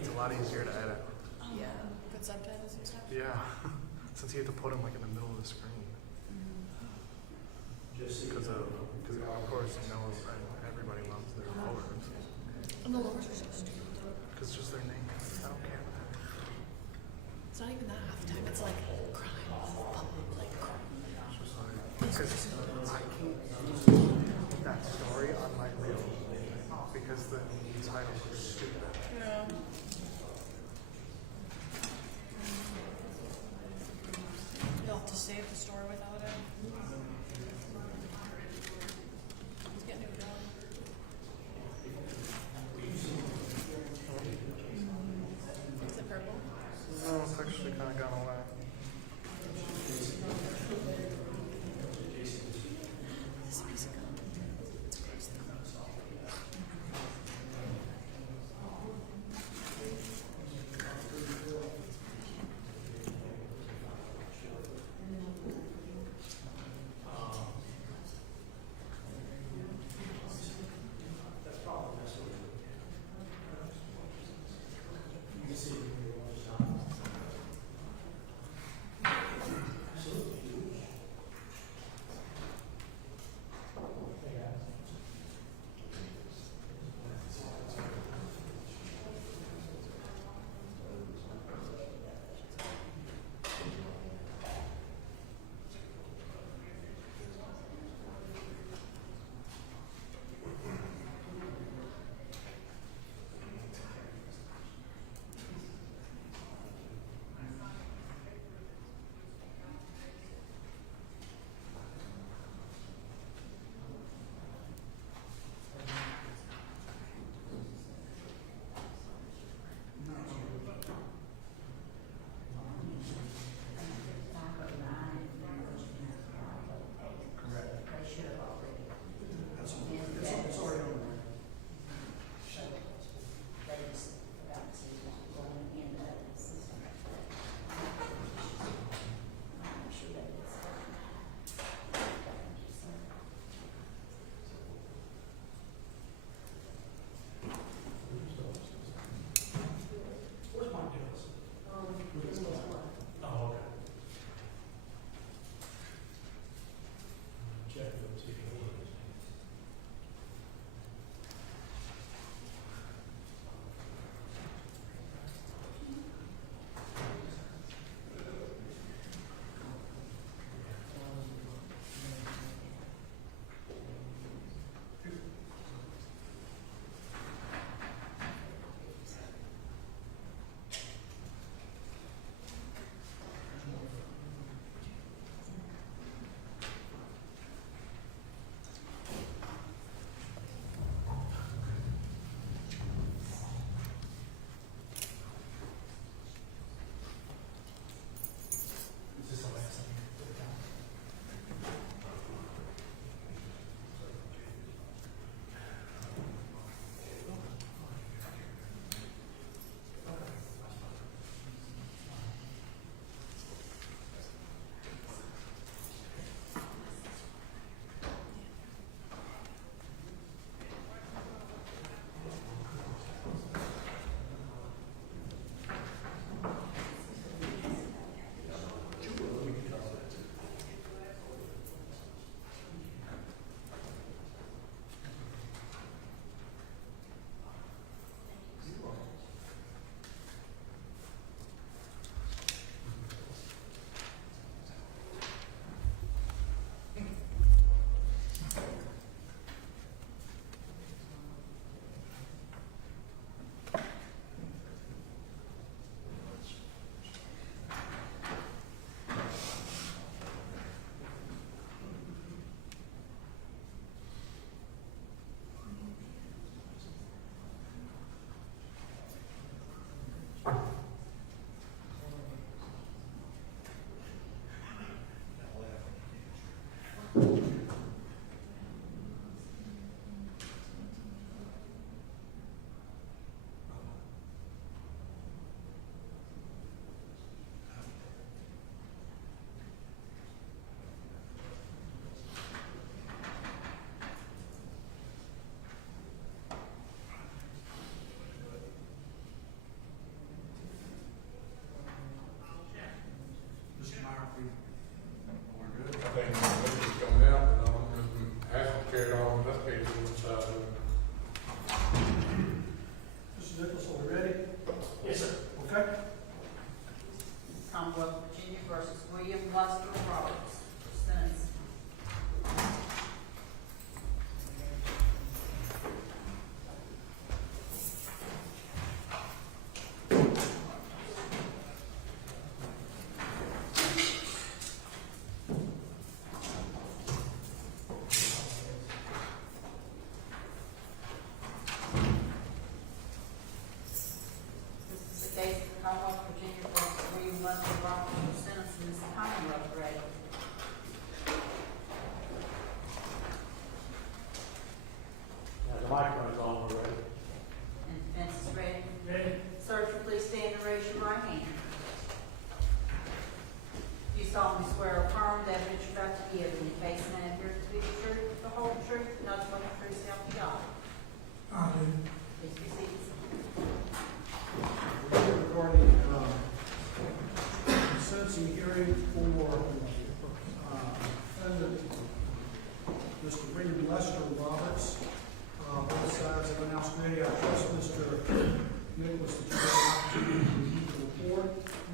It's a lot easier to edit. Yeah. Put subtitles and stuff. Yeah, since you have to put them like in the middle of the screen. Because of course, you know, everybody loves their lowers. And the lowers are so stupid. Because it's just their name. I don't care. It's not even that half the time. It's like crime. Like crime. It's just like, because I can't use that story on my reel because the title is stupid. Yeah. You'll have to save the story without it. Let's get new going. Is it purple? No, it's actually kind of gone away. This is a piece of gum. It's gross though.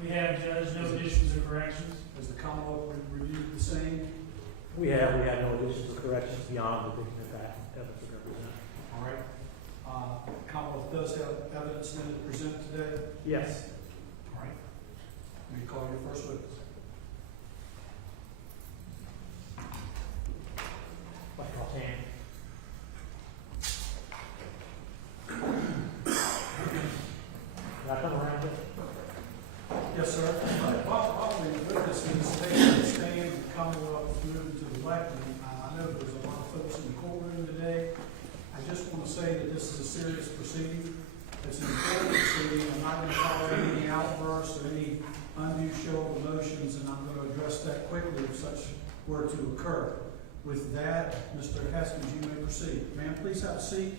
We have, Judge, no additions or corrections. Has the Commonwealth reviewed the same? We had no additions or corrections beyond the victim impact evidence we represent. All right. Commonwealth does have evidence then to present today. Yes. All right. Let me call your first witness. Like Tan. Can I come around it? Yes, sir. While we witness this, they stand, the Commonwealth is moving to the lectern. I know there's a lot of folks in the courtroom today. I just want to say that this is a serious proceeding. It's an important proceeding. I'm not going to tolerate any outbursts or any undue show of emotions, and I'm going to address that quickly if such were to occur. With that, Mr. Haskins, you may proceed. Ma'am, please have a seat.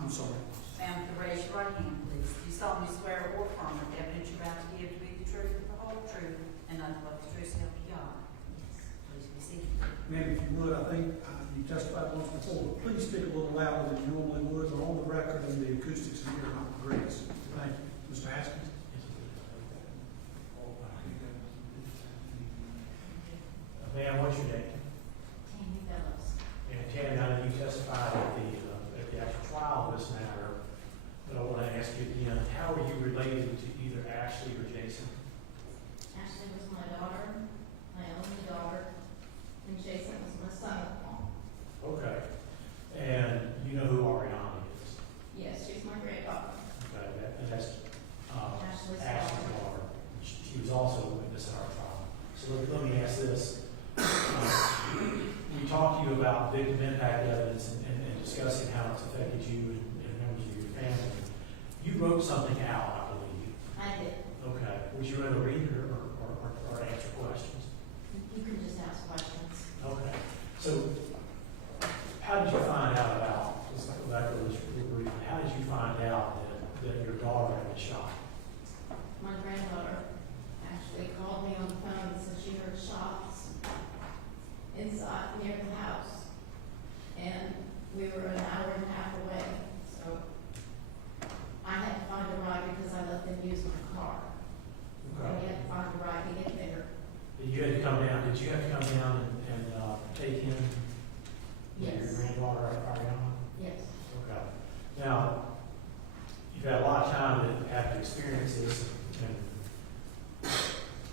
I'm sorry. Ma'am, to raise your right hand, please. Do you solemnly swear or affirm that the evidence you're about to give to be the truth, the whole truth, and nothing but the truth, so help you God? Yes. Please be seated. Ma'am, if you would, I think you testified once before, but please speak a little louder than you normally would. We're on the record and the acoustics in here are not great. Thank you. Mr. Haskins? Ma'am, what's your name? Tammy Phillips. And Tammy, I know you testified at the actual trial of this matter, but I want to ask you again, how are you related to either Ashley or Jason? Ashley was my daughter, my only daughter, and Jason was my son-in-law. Okay. And you know who Ariana is? Yes, she's my granddaughter. Okay, and that's Ashley's Ashley's daughter. She was also a witness at our trial. So let me ask this. We talked to you about victim impact evidence and discussing how it's affected you and members of your family. You wrote something out, I believe. I did. Okay. Would you rather read it or answer questions? You can just ask questions. Okay. So how did you find out about, let's go back to this real briefly, how did you find out that your daughter had been shot? My granddaughter actually called me on the phone and said she heard shots inside near the house. And we were an hour and a half away, so I had to find a ride because I let them use my car. And we had to find a ride to get there. You had to come down. Did you have to come down and take in your Yes. granddaughter, Ariana? Yes. Okay. Now, you've had a lot of time to have to experience this. And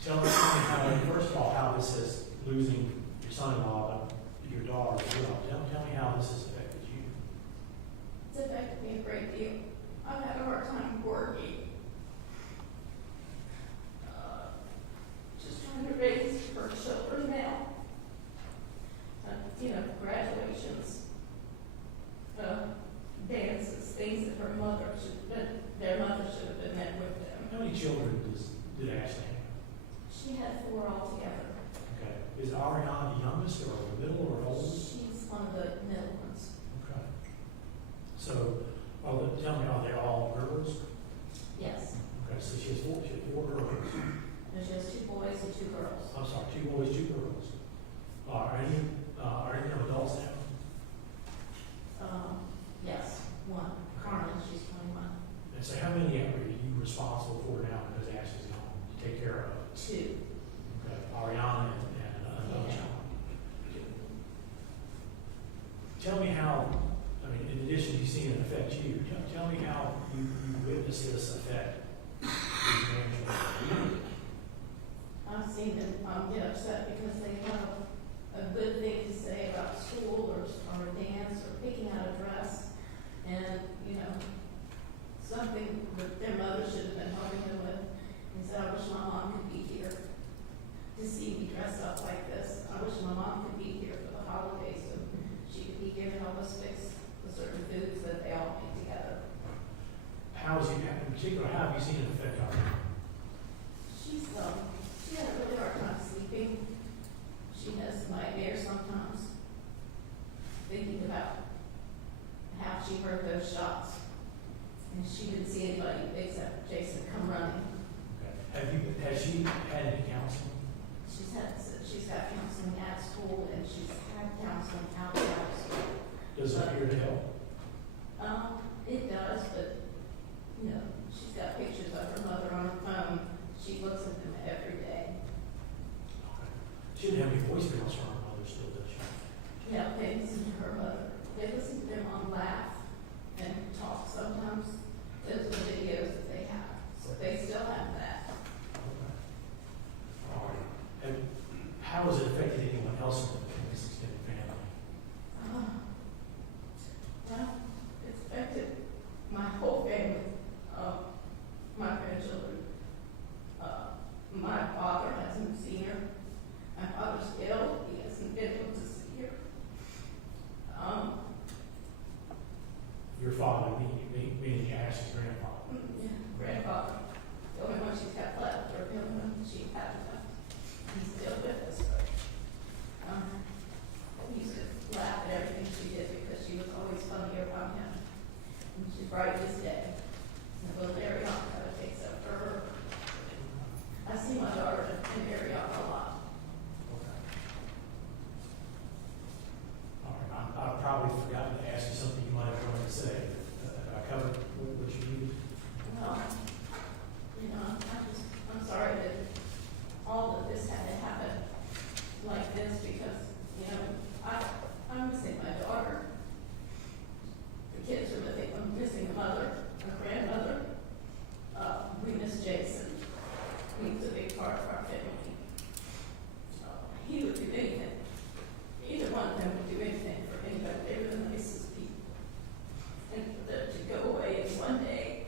tell me how, first of all, how this is losing your son-in-law, your daughter as well. Tell me how this has affected you. It's affected me a great deal. I've had a hard time working. Just trying to raise her children now. Graduations, dances, things that their mother should have been met with them. How many children did Ashley have? She had 4 altogether. Okay. Is Ariana the youngest or the middle or oldest? She's one of the middle ones. Okay. So, tell me, are they all girls? Yes. Okay, so she has four girls. And she has 2 boys and 2 girls. I'm sorry, 2 boys, 2 girls. Are any of them adults now? Yes, 1. Carmen, she's 21. And so how many are you responsible for now because Ashley's gone to take care of? 2. Okay, Ariana and another Yeah. child. Tell me how, in addition to seeing it affect you, tell me how you witnessed this affect these grandchildren. I've seen them get upset because they have a good thing to say about school or a dance or picking out a dress. And, something that their mother should have been helping them with. And said, I wish my mom could be here to see me dressed up like this. I wish my mom could be here for the holidays so she could be here to help us fix the certain foods that they all make together. In particular, how have you seen it affect Ariana? She had a really hard time sleeping. She has nightmares sometimes, thinking about how she heard those shots. And she didn't see anybody except Jason come running. Okay. Has she had any counseling? She's got counseling at school and she's had counseling outside of school. Does it appear to help? It does, but she's got pictures of her mother on her phone looks at them every day. Okay. She didn't have any voicemails from her mother still, does she? Yeah, they listen to her mother. They listen to their mom laugh and talk sometimes. Those are the videos that they have. So they still have that. Okay. All right. And how has it affected anyone else in the extended family? Well, it's affected my whole family, my grandchildren. My father hasn't seen her. My father's ill, he hasn't been able to see her. Your father, meaning Ashley's grandfather. Yeah, grandfather, the only one she's got left, or the only one she had left. He's still with us, but, he used to laugh at everything she did because she was always funny around him. And she's bright as day. And little Ariana takes up for her. I see my daughter in Ariana a lot. Okay. All right. I've probably forgotten to ask you something you might have wanted to say. I covered what you need. Well, you know, I'm sorry that all of this had to happen like this because, you know, I'm missing my daughter. The kids are missing a mother, a grandmother. We miss Jason. He's a big part of our family. He would do anything. Either one of them would do anything for anybody. They were the nicest people. And for them to go away in one day,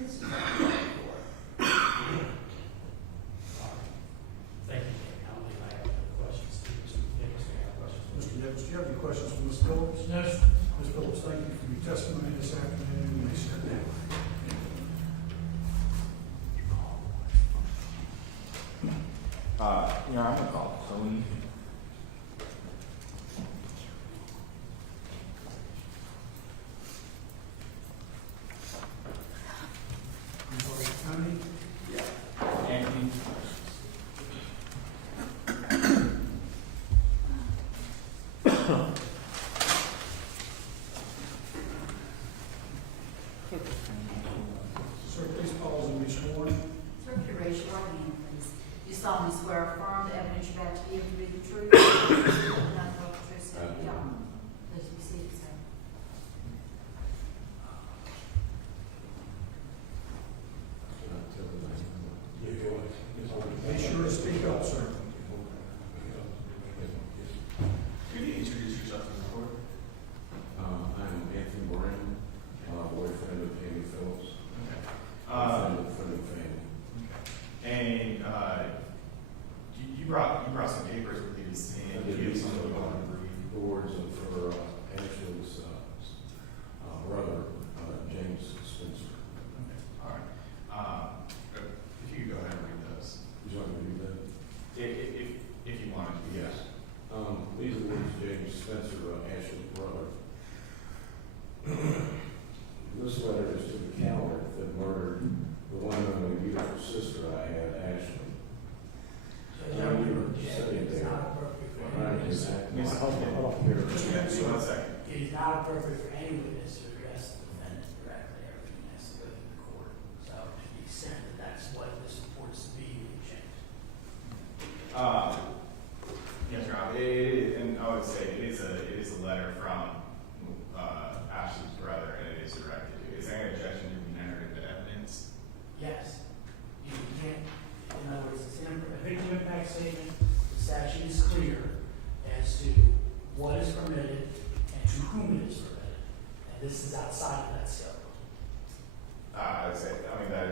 it's just not for. Thank you, Nick. I don't think I have any questions. Mr. Nichols, do you have questions? Mr. Nichols, do you have any questions for Ms. Phillips? No, sir. Ms. Phillips, thank you for your testimony this afternoon. You may sit down. Yeah, I'm gonna call. So we. County? Anthony. Sir, please pause and be sworn. Sir, if you raise your right hand, please. You solemnly swear or affirm the evidence you're about to give to be the truth, and nothing but the truth, so help you God. Please be seated, sir. Be sure to speak up, sir. Could you introduce yourself to the court? I'm Anthony Brown, boyfriend of Amy Phillips. Okay. Friend of family. And you brought some papers with you to stand. I did. Give some of the brief. Boards for Ashley's brother, James Spencer. Okay. All right. If you could go ahead and read those. Would you like me to read that? If you wanted to, yes. These are the words of James Spencer, Ashley's brother. This letter is to the coward that murdered the one and only beautiful sister I had, Ashley. It's not appropriate for any witness. Just one second. It is not appropriate for any witness to address the defendant directly. Everything has to go through the court. So to the extent that that's what this purports to be, we can change. Yes, Your Honor. And I would say it is a letter from Ashley's brother, and it is directed to. Is there any objection to being entered into evidence? Yes. You can't, in other words, it's a victim impact statement. The statute is clear as to what is permitted and to whom it is permitted. And this is outside of that scope. I would say, that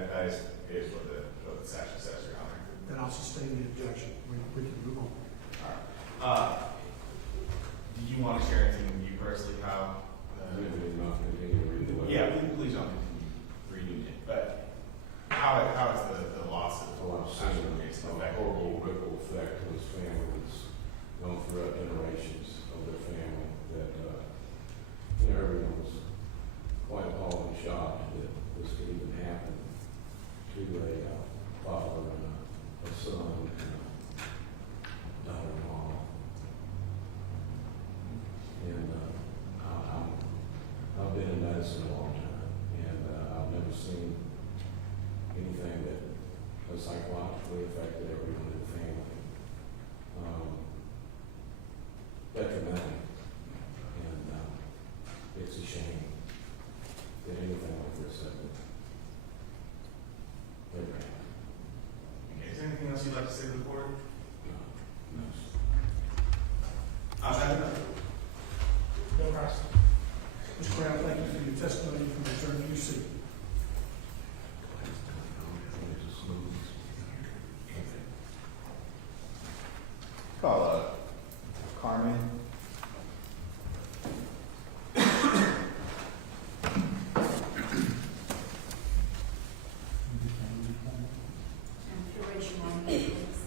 is what the statute says, Your Honor. Then I'll sustain the objection. We can move on. All right. Do you want to share anything with you personally, how? I'm not continue to read the letter. Yeah, please don't continue reading it. But how is the loss of Ashley Mason A affected horrible you? ripple effect to his family that's gone throughout generations of their family that, everyone was quite appalled and shocked that this could even happen to a father and a son and a daughter-in-law. And I've been in medicine a long time, and I've never seen anything that psychologically affected everyone in the family. Detrimental. And it's a shame that anything like this ever happened. Okay, is there anything else you'd like to say to the board? No. No question. Mr. Brown, thank you for your testimony from the attorney you see. Call Carmen. And if you raise your right hand, please.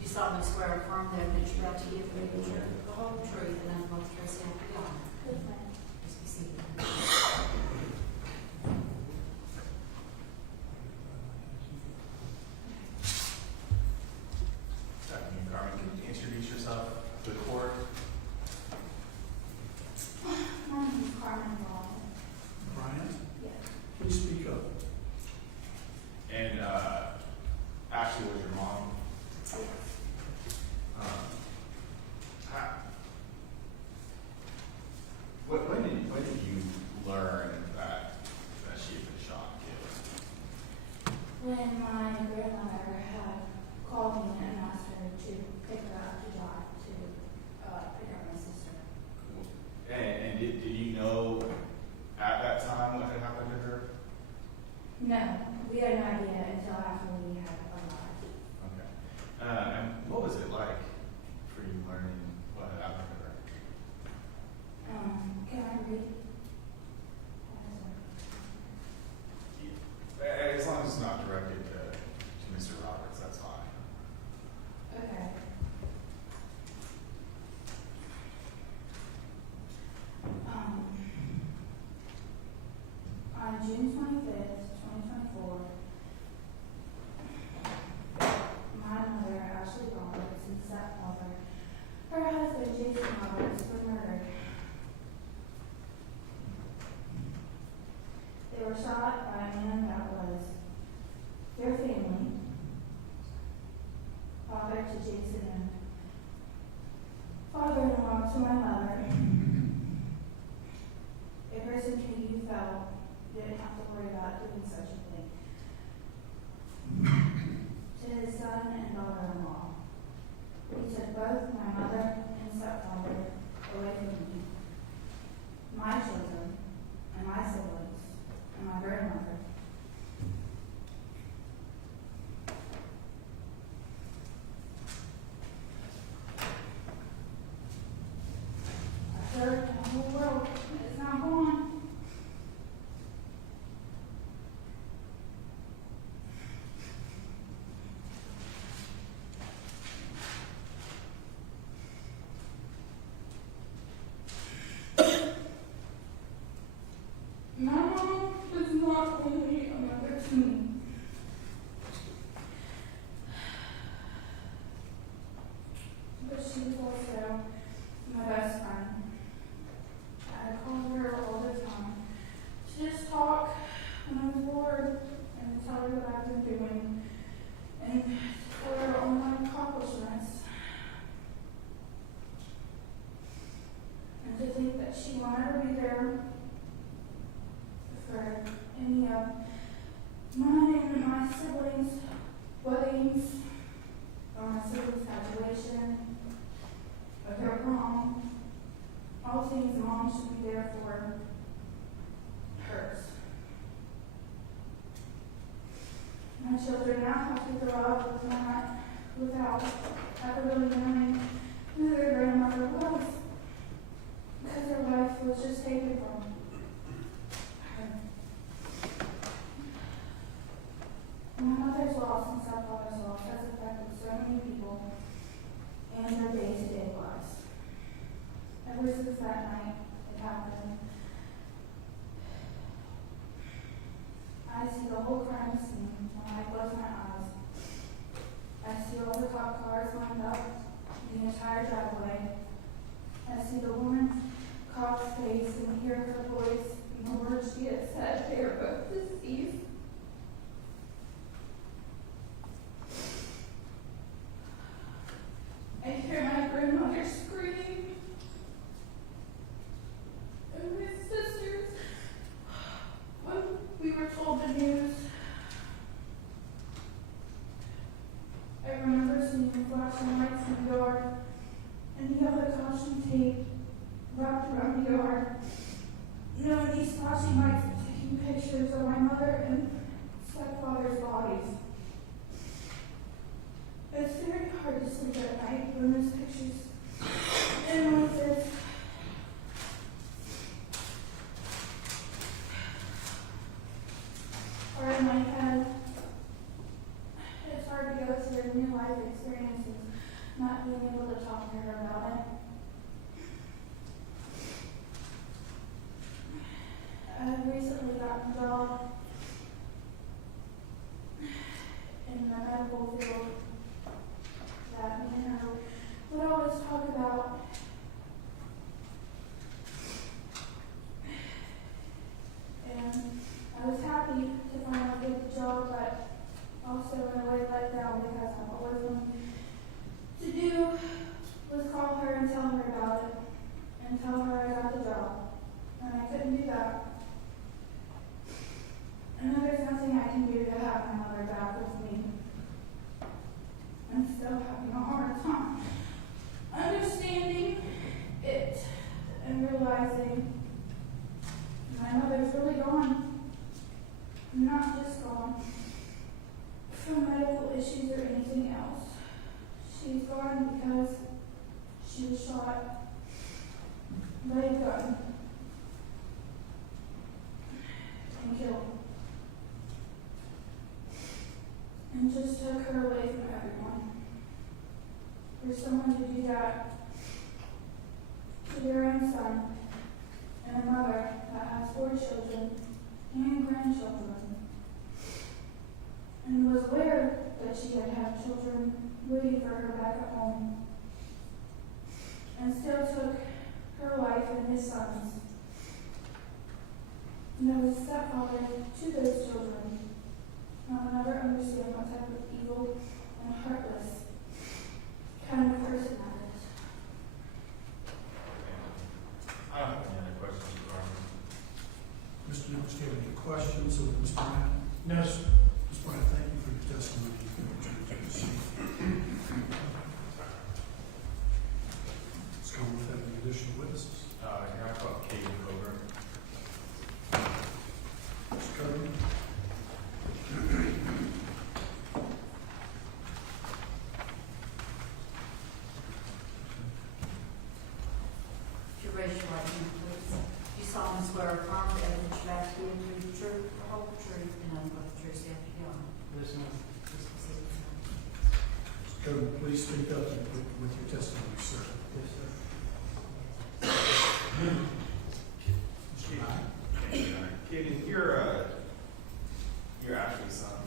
You solemnly swear or affirm that you're about to give the truth, the whole truth, and nothing but the truth, so help you God. Please be seated. Carmen, can you introduce yourself to the court? My name is Carmen Wall. Bryant, Yes. please speak up. And Ashley was your mom. Yes. When did you learn that she had been shot and killed? When my grandmother had called me and asked her to pick her up to drive to pick up my sister. And did you know at that time what had happened to her? No, we had no idea until after we had arrived. Okay. And what was it like for you learning what had happened to her? Can I read? As long as it's not directed to Mr. Roberts, that's fine. Okay. On June 25th, 2024, my mother, Ashley Roberts, and stepfather, her husband, Jason Roberts, were murdered. They were shot by a man that was their family, father to Jason and father-in-law to my mother. A person who you felt didn't have to worry about doing such a thing. To his son and daughter-in-law. He took both my mother and stepfather away from me, my children, and my siblings, and my grandmother. I heard the whole world is now gone. My mom was not only a mother to me, but she was also my best friend. I called her all the time to just talk when I was bored and tell her what I've been doing and tell her all my accomplishments. And to think that she will never be there for any of mine and my siblings' weddings, or my siblings' graduation, or their prom, all things mom should be there for hers. My children now have to grow up without ever really knowing who their grandmother was, because their life was just taken from them. My mother's loss and stepfather's loss has affected so many people and their day-to-day lives. Ever since that night it happened, I see the whole crime scene when I close my eyes. I see all the cop cars lined up, the entire driveway. I see the woman cop's face and hear her voice and the words she had said. They are both deceased. not being able to talk to her about it. I've recently gotten a job in the medical field that me and her would always talk about. And I was happy to finally get the job, but also in a way let down because I've always wanted to do was call her and tell her about it and tell her I got the job. And I couldn't do that. I know there's nothing I can do to have my mother back with me. I'm still having a hard time understanding it and realizing my mother's really gone. Not just gone from medical issues or anything else. She's gone because she was shot by a gun and killed. And just took her away from everyone. For someone to do that to their own son and a mother that has 4 children and grandchildren, and was aware that she had had children waiting for her back at home, and still took her wife and his sons, and I was stepfather to those children. I'll never understand what type of evil and heartless kind of person that is. I don't have any other questions, Brian. Mr. Nichols, do you have any questions of Mr. Brown? No, sir. Mr. Brown, thank you for your testimony. Let's go with any additional witnesses. Can I call Katie Coburn? Mr. Coburn? If you raise your right hand, please. You solemnly swear or affirm that evidence you have to give to the truth, the whole truth, and nothing but the truth, so help you God. Yes, ma'am. Please proceed. Mr. Coburn, please speak up with your testimony, sir. Yes, sir. Mr. Brown? Katie, you're Ashley's son.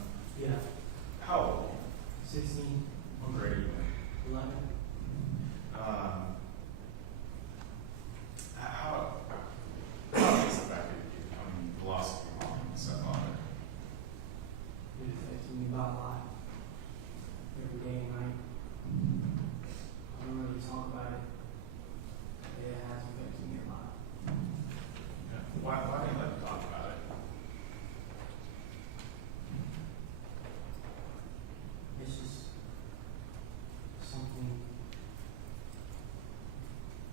Yeah. How old? 16, What grade are you in? 11. How has this affected you? I mean, the loss of your mom and stepfather. It affects me about a lot. Every day and night. I don't really talk about it. But it has affected me a lot. Why do you like to talk about it? It's just something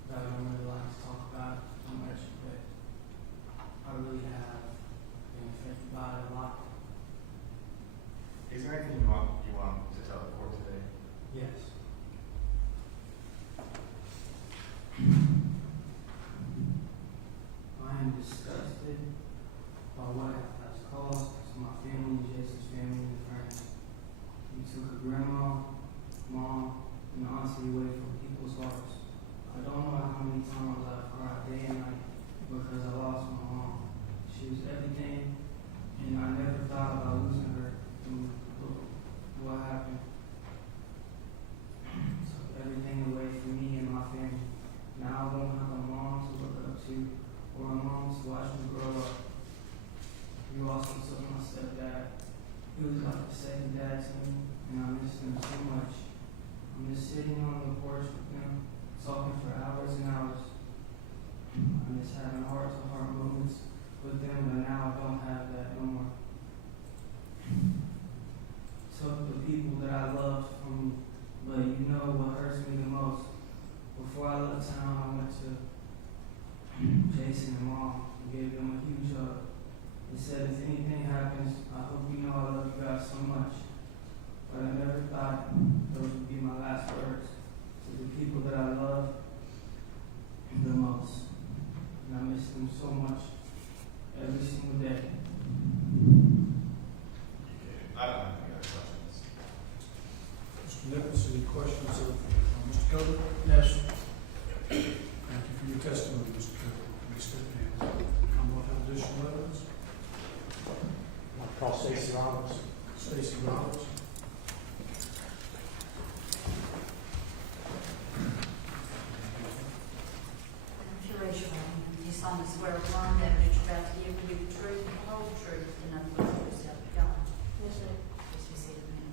that I don't really like to talk about too much, but I really have been affected by it a lot. Is there anything you want to tell the court today? Yes. I am disgusted by what it has caused to my family, Jason's family, and friends. We took a grandma, mom, and auntie away from people's hearts. I don't know how many times I've cried day and night because I lost my mom. She was everything, and I never thought about losing her. And look what happened. Took everything away from me and my family. Now I don't have a mom to look up to or a mom to watch me grow up. You also took my stepdad. He was like a second dad to me, and I miss him so much. I'm just sitting on the porch with him, talking for hours and hours. I miss having heart-to-heart moments with them, but now I don't have that no more. Took the people that I loved from me, but you know what hurts me the most? Before I left town, I went to Jason and Mom and gave them a huge hug. They said, if anything happens, I hope you know I love you guys so much. But I never thought those would be my last words to the people that I love the most. And I miss them so much every single day. I don't have any other questions. Mr. Nichols, any questions of Mr. Cover? Yes. Thank you for your testimony, Mr. Cover. Please step down. Commonwealth have additional evidence? I'll call Stacy Roberts. Stacy Roberts. If you raise your right hand, you solemnly swear or affirm that what you're about to give will be the truth, the whole truth, and nothing but the truth, so help you God. Yes, ma'am. Please be seated, ma'am.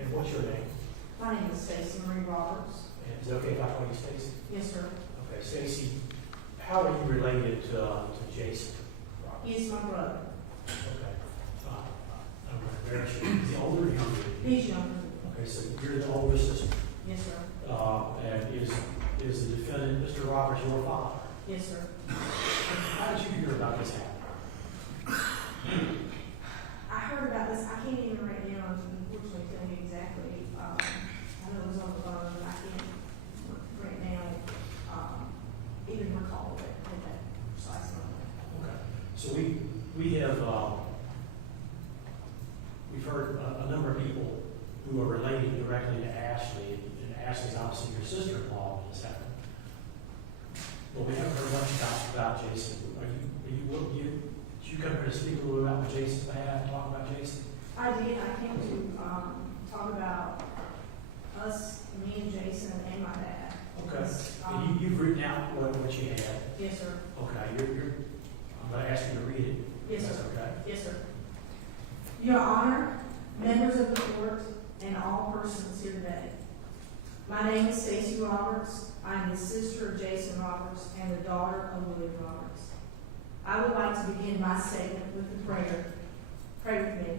And what's your name? My name is Stacy Marie Roberts. And is it okay if I call you Stacy? Yes, sir. Okay, Stacy, how are you related to Jason Roberts? He is my brother. Okay. I'm going to embarrass you. Is he older or younger? He's younger. Okay, so you're the older sister. Yes, sir. And is the defendant, Mr. Roberts, your father? Yes, sir. How did you hear about this happening? I heard about this. I can't even right now, unfortunately, tell you exactly. I know it was on the phone, but I can't right now even recall it at that precise moment. Okay. So we have we've heard a number of people who are related directly to Ashley, and Ashley's obviously your sister-in-law when this happened. But we haven't heard much about Jason. Did you come here to speak a little about what Jason's behalf, talk about Jason? I did. I came to talk about us, me and Jason, and my dad. Okay. And you've written out what you had. Yes, sir. Okay. I'm going to ask you to read it. Yes, That's sir. okay. Yes, sir. Your Honor, members of the court, and all persons here today. My name is Stacy Roberts. I am the sister of Jason Roberts and the daughter of William Roberts. I would like to begin my statement with a prayer. Pray with me.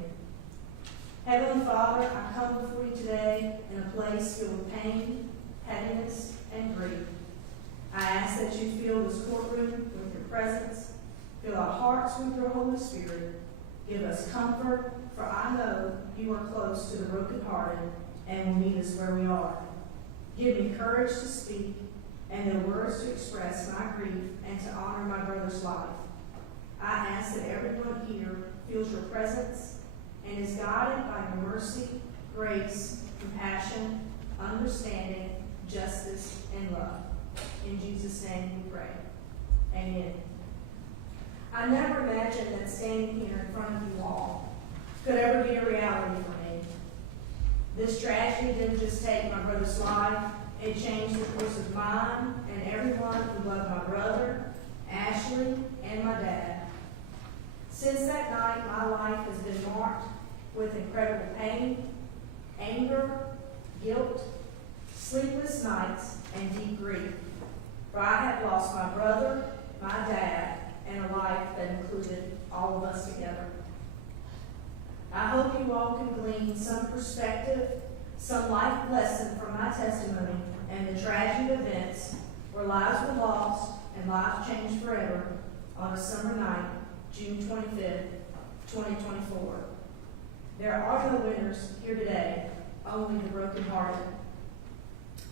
Heavenly Father, I come before you today in a place filled with pain, heaviness, and grief. I ask that you fill this courtroom with your presence, fill our hearts with your Holy Spirit, give us comfort, for I know you are close to the brokenhearted and will meet us where we are. Give me courage to speak and the words to express my grief and to honor my brother's life. I ask that everyone here feels your presence and is guided by your mercy, grace, compassion, understanding, justice, and love. In Jesus' name we pray. Amen. I never imagined that standing here in front of you all could ever be a reality for me. This tragedy didn't just take my brother's life, it changed the course of mine and everyone who loved my brother, Ashley, and my dad. Since that night, my life has been marked with incredible pain, anger, guilt, sleepless nights, and deep grief. For I have lost my brother, my dad, and a life that included all of us together. I hope you all can glean some perspective, some life lesson from my testimony and the tragic events where lives were lost and lives changed forever on a summer night, June 25th, 2024. There are no winners here today, only the brokenhearted.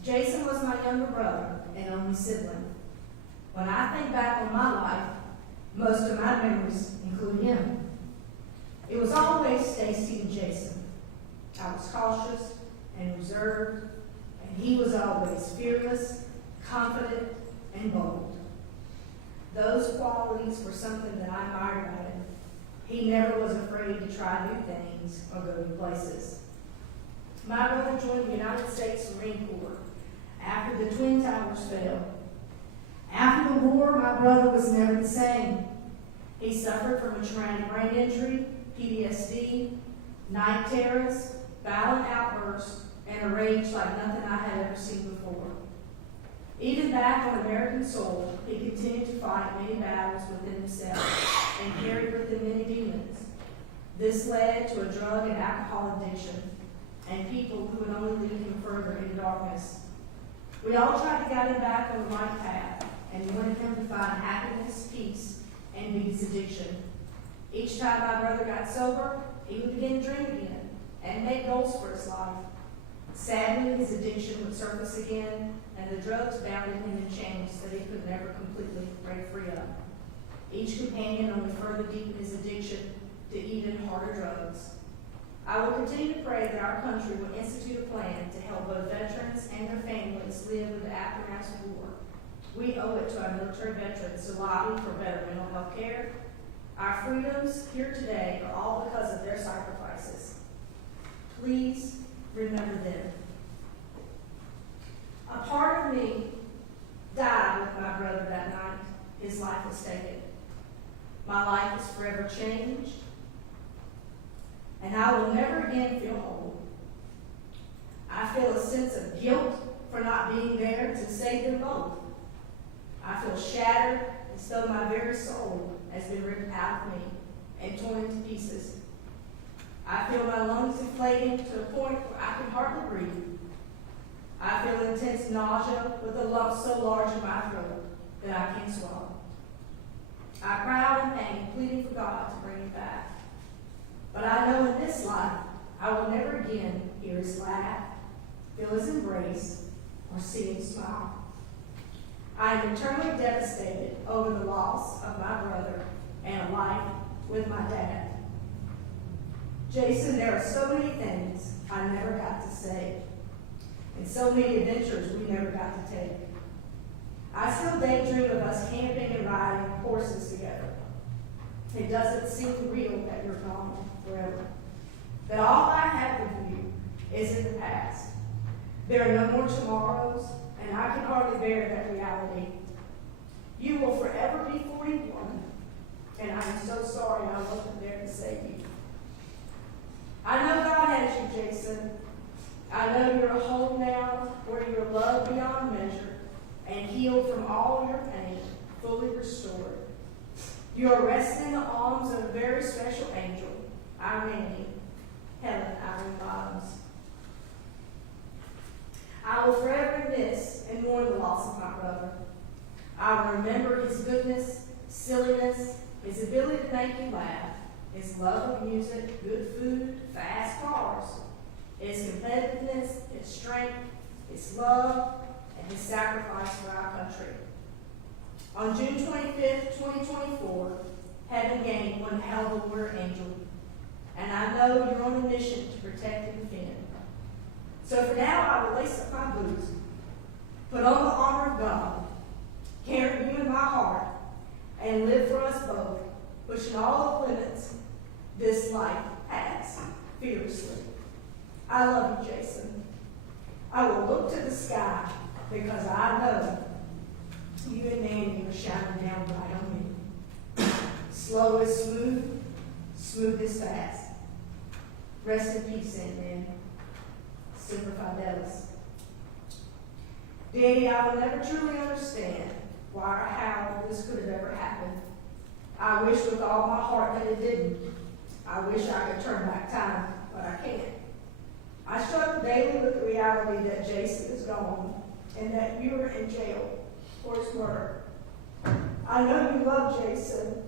Jason was my younger brother and only sibling. When I think back on my life, most of my memories include him. It was always Stacy and Jason. I was cautious and reserved, and he was always fearless, confident, and bold. Those qualities were something that I admired about him. He never was afraid to try new things or go new places. My brother joined the United States Marine Corps after the Twin Towers fell. After the war, my brother was never the same. He suffered from a traumatic brain injury, PTSD, night terrors, violent outbursts, and a rage like nothing I had ever seen before. Even back on American soil, he continued to fight many battles within himself and carried with him many demons. This led to a drug and alcohol addiction and people who would only lead him further into darkness. We all tried to guide him back on the right path and wanted him to find happiness, peace, and beat his addiction. Each time my brother got sober, he would begin to drink again and make goals for his life. Sadly, his addiction would surface again, and the drugs bound him in chains that he could never completely break free of. Each companion only further deepened his addiction to even harder drugs. I will continue to pray that our country will institute a plan to help both veterans and their families live with the aftermath of war. We owe it to our military veterans to lobby for better mental health care. Our freedoms here today are all because of their sacrifices. Please remember them. A part of me died with my brother that night. His life was taken. My life is forever changed, and I will never again feel whole. I feel a sense of guilt for not being there to save them both. I feel shattered as though my very soul has been ripped out of me and torn into pieces. I feel my lungs inflating to a point where I can hardly breathe. I feel intense nausea with a lump so large in my throat that I can't swallow. I cry out in pain, pleading for God to bring him back. But I know in this life, I will never again hear his laugh, feel his embrace, or see him smile. I am eternally devastated over the loss of my brother and a life with my dad. Jason, there are so many things I never got to say, and so many adventures we never got to take. I still daydream of us camping and riding horses together. It doesn't seem real that you're gone forever. But all I have with you is in the past. There are no more tomorrows, and I can hardly bear that reality. You will forever be 41, and I am so sorry I wasn't there to save you. I know God has you, Jason. I know you're home now where you're loved beyond measure and healed from all your pain, fully restored. You are resting in the arms of a very special angel, our Nanny, Helen Irene Bottoms. I will forever miss and mourn the loss of my brother. I will remember his goodness, silliness, his ability to make you laugh, his love of music, good food, fast cars, his competitiveness, his strength, his love, and his sacrifice for our country. On June 25th, 2024, heaven gained one hell of a war angel, and I know you're on a mission to protect and defend. So for now, I will lace up my boots, put on the armor of God, carry you in my heart, and live for us both, pushing all the limits this life has, fearlessly. I love you, Jason. I will look to the sky because I know you and Nanny are shining down right on me. Slow is smooth, smooth is fast. Rest in peace, Aunt Nanny. Semper Fidelis. Daddy, I will never truly understand why or how this could have ever happened. I wish with all my heart that it didn't. I wish I could turn back time, but I can't. I struggle daily with the reality that Jason is gone and that you are in jail for his murder. I know you love Jason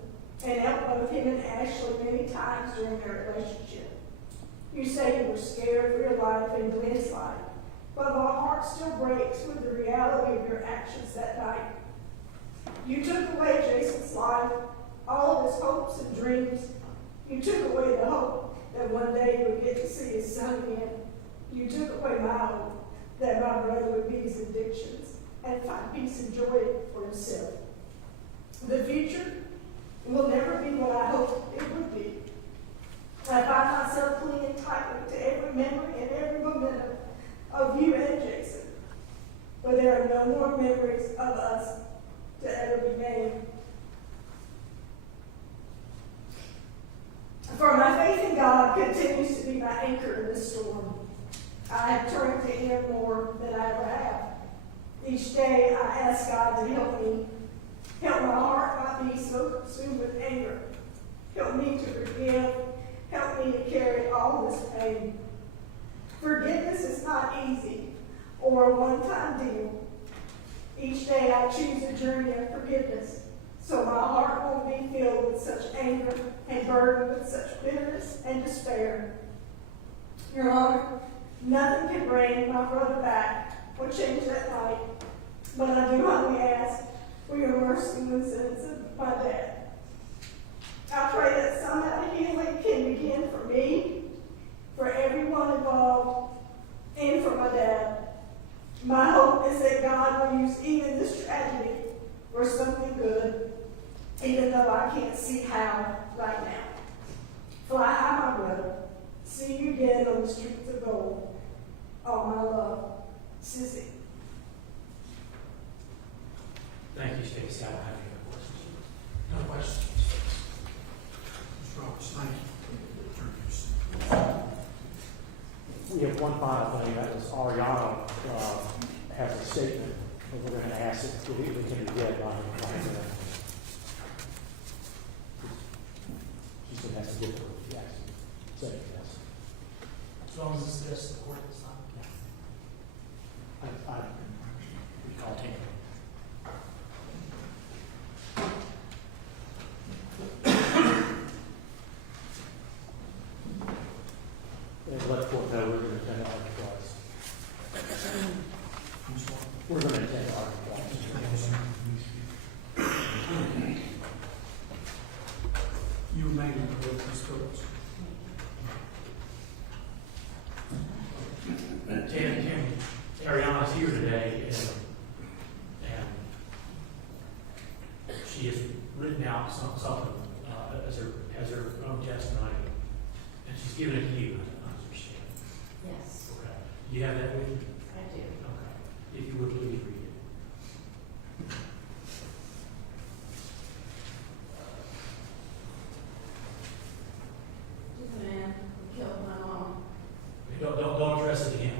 and helped both him and Ashley many times during their relationship. You say you were scared for your life and Glenn's life, but my heart still breaks with the reality of your actions that night. You took away Jason's life, all of his hopes and dreams. You took away the hope that one day he would get to see his son again. You took away my hope that my brother would beat his addictions and find peace and joy for himself. The future will never be what I hoped it would be. I find myself clinging tightly to every memory and every momentum of you and Jason. But there are no more memories of us to ever be made. For my faith in God continues to be my anchor in this storm. I have turned to Him more than I ever have. Each day I ask God to help me. Help my heart not be so consumed with anger. Help me to forgive. Help me to carry all this pain. Forgiveness is not easy or a one-time deal. Each day I choose a journey of forgiveness so my heart won't be filled with such anger and burdened with such bitterness and despair. Your Honor, nothing can bring my brother back or change that night, but I do humbly ask for your mercy in the sins of my dad. I can't see how right now. Fly high, my brother. See you dead on the streets of gold. All my love, Sissy. Thank you, Stacy. I don't have any other questions. No questions. Mr. Roberts, thank you. We have one final thing, that was Ariana has a statement, and we're going to ask it to be read by her. She said has to give her, yes, say it, yes. As long as it's this, the court is not. I recall taking it. And let the court know we're going to attend our class. We're going to attend our class. You remain in the court, Ms. Phillips. Tim, Ariana's here today, and she has written out something as her own testimony, and she's given it to you, I understand. Yes, Okay. Do you have that with you? I do. Okay. If you would please read it. The man who killed my mom. Don't address it to him.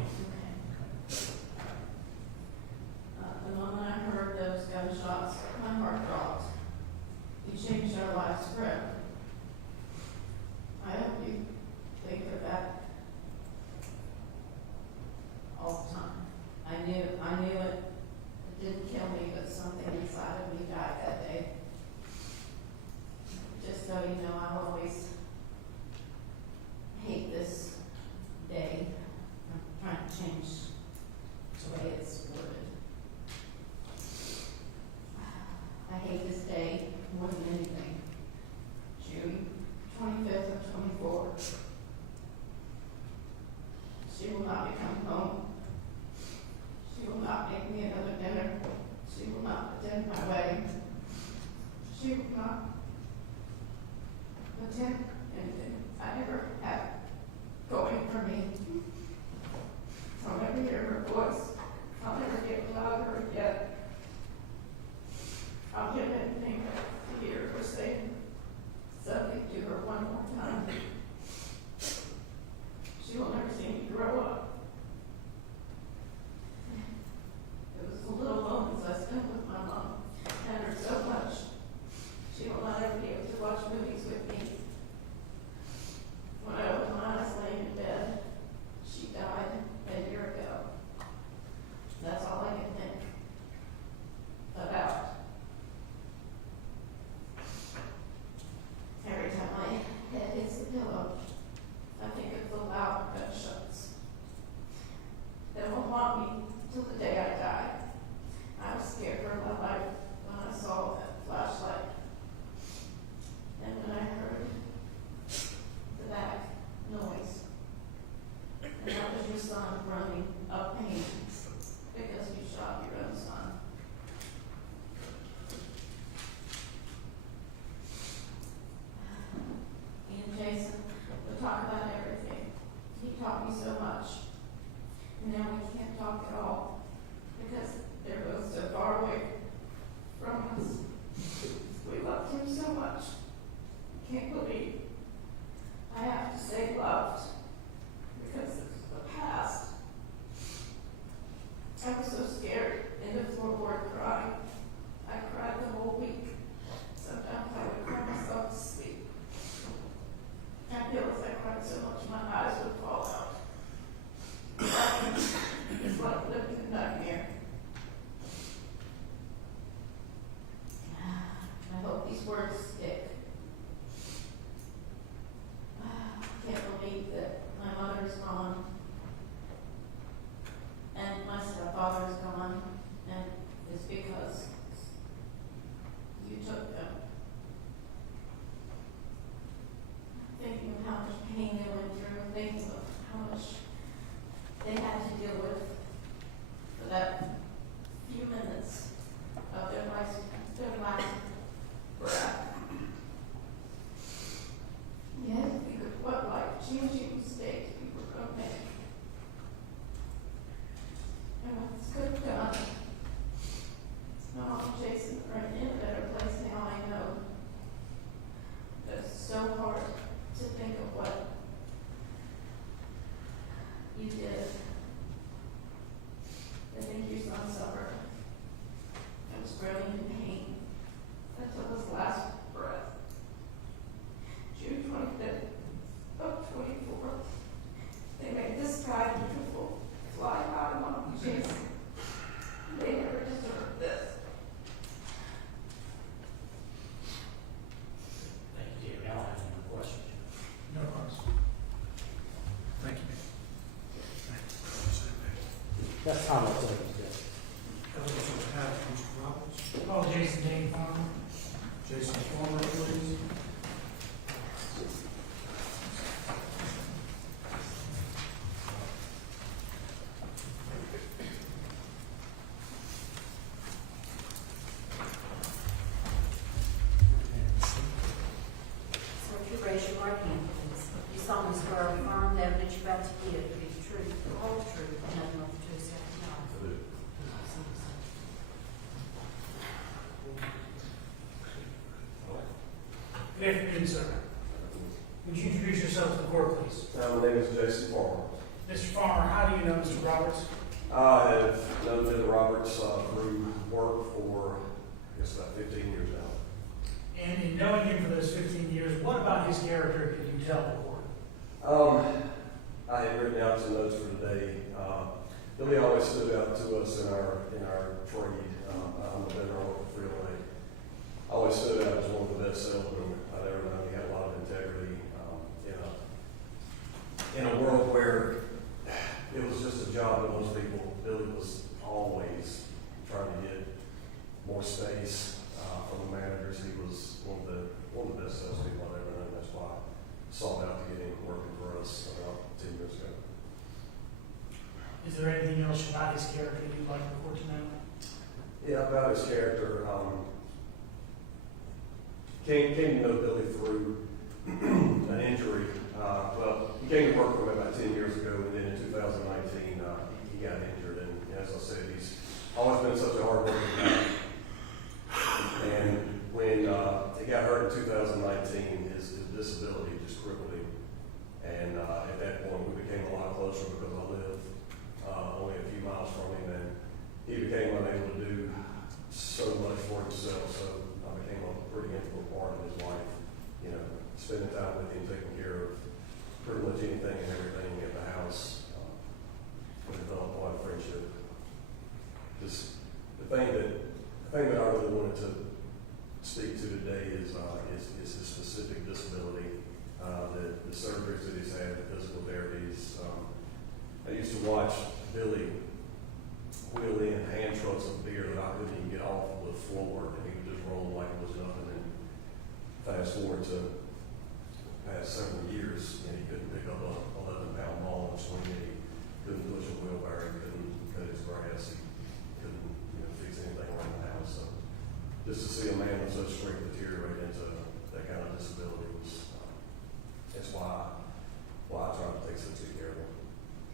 The moment I heard those gunshots, my heart dropped. You changed our lives forever. I hope you think of that all the time. I knew it didn't kill me, but something inside of me died that day. Just so you know, I always hate this day. I'm trying to change the way it's worded. I hate this day more than anything. June 25th of 24. She will not be coming home. She will not make me another dinner. She will not attend my wedding. She will not attend anything I ever have going for me. I'll never hear her voice. I'll never get louder again. I'll give anything to hear her say something to her one more time. She will never see me grow up. It was the little moments I spent with my mom. I had her so much. She will not ever be able to watch movies with me. That's Tom that's on his desk. Evidence on behalf of Mr. Roberts. Oh, Jason Dane Farmer. Jason Farmer, please. So if you raise your right hand, please. You solemnly swear or affirm the evidence you're about to give to be the truth, the whole truth, and nothing but the truth, so help you God. Good afternoon, sir. Would you introduce yourself to the court, please? My name is Jason Farmer. Mr. Farmer, how do you know Mr. Roberts? I have known Bill Roberts through work for, I guess, about 15 years now. And in knowing him for those 15 years, what about his character could you tell the court? I had written out some notes for today. Billy always stood out to us in our trade. I'm a veteran worker for Freeway. Always stood out as one of the best salesmen I've ever known. He had a lot of integrity in a world where it was just a job to most people. Billy was always trying to get more space from the managers. He was one of the best salespeople I've ever known. That's why I sought out to get him working for us about 10 years ago. Is there anything else about his character you'd like the court to know? Yeah, about his character. Came to know Billy through an injury. Well, he came to work for me about 10 years ago, and then in 2019, he got injured. And as I said, he's always been such a hard working guy. And when he got hurt in 2019, his disability just crippled him. And at that point, we became a lot closer because I live only a few miles from him, and he became unable to do so much for himself. So I became a pretty integral part of his life. You know, spending time with him, taking care of pretty much anything and everything at the house. We developed quite a friendship. Just the thing that I really wanted to speak to today is his specific disability, the surgeries that he's had, the physical therapies. I used to watch Billy wheel in hand trucks of beer that I couldn't even get off the floor, and he would just roll like it was nothing. And fast forward to the past several years, and he couldn't pick up a 11-pound ball and swing it. He couldn't push a wheelbarrow. He couldn't cut his grass. He couldn't fix anything around the house. So just to see a man with such strength deteriorate into that kind of disability was that's why I try to take such good care of him.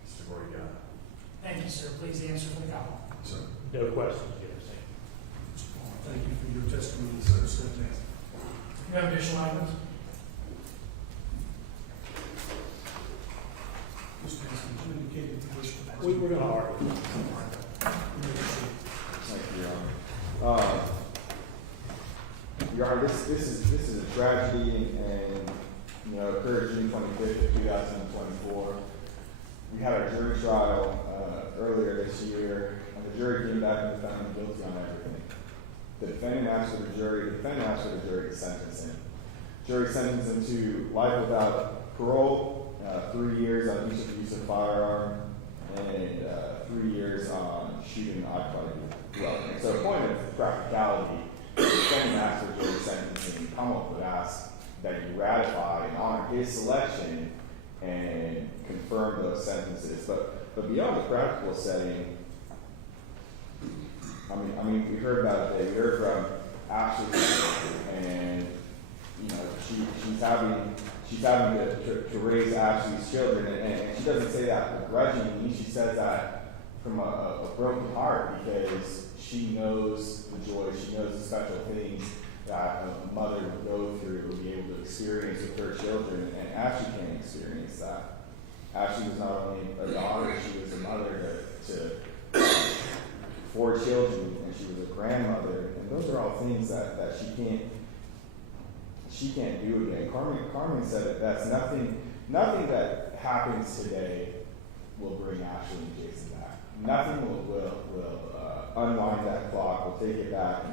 He's a great guy. Thank you, sir. Please answer for the couple. So No questions, yes. Mr. Farmer, thank you for your testimony, sir. Step down. You have additional items? Mr. Haskins, you indicated you wish to pass. We were going to argue. Thank you, Your Honor. Your Honor, this is a tragedy, and occurred June 25th of 2024. We had our jury trial earlier this year, and the jury came back and found him guilty on everything. The defendant asked for the jury to sentence him. Jury sentenced him to life without parole, 3 years on each use of firearm, and 3 years on shooting occupied dwelling. And so, a point of practicality, the defendant asked for jury sentencing. Commonwealth would ask that you ratify and honor his selection and confirm those sentences. But beyond the practical setting, I mean, we heard about it today. We heard from Ashley, and she's having to raise Ashley's children, and she doesn't say that begrudgingly. She says that from a broken heart, because she knows the joy, she knows the special things that a mother would go through to be able to experience with her children, and Ashley can't experience that. Ashley was not only a daughter, she was a mother to 4 children, and she was a grandmother, and those are all things that she can't do again. Carmen said that that's nothing that happens today will bring Ashley and Jason back. Nothing will unwind that clock, will take it back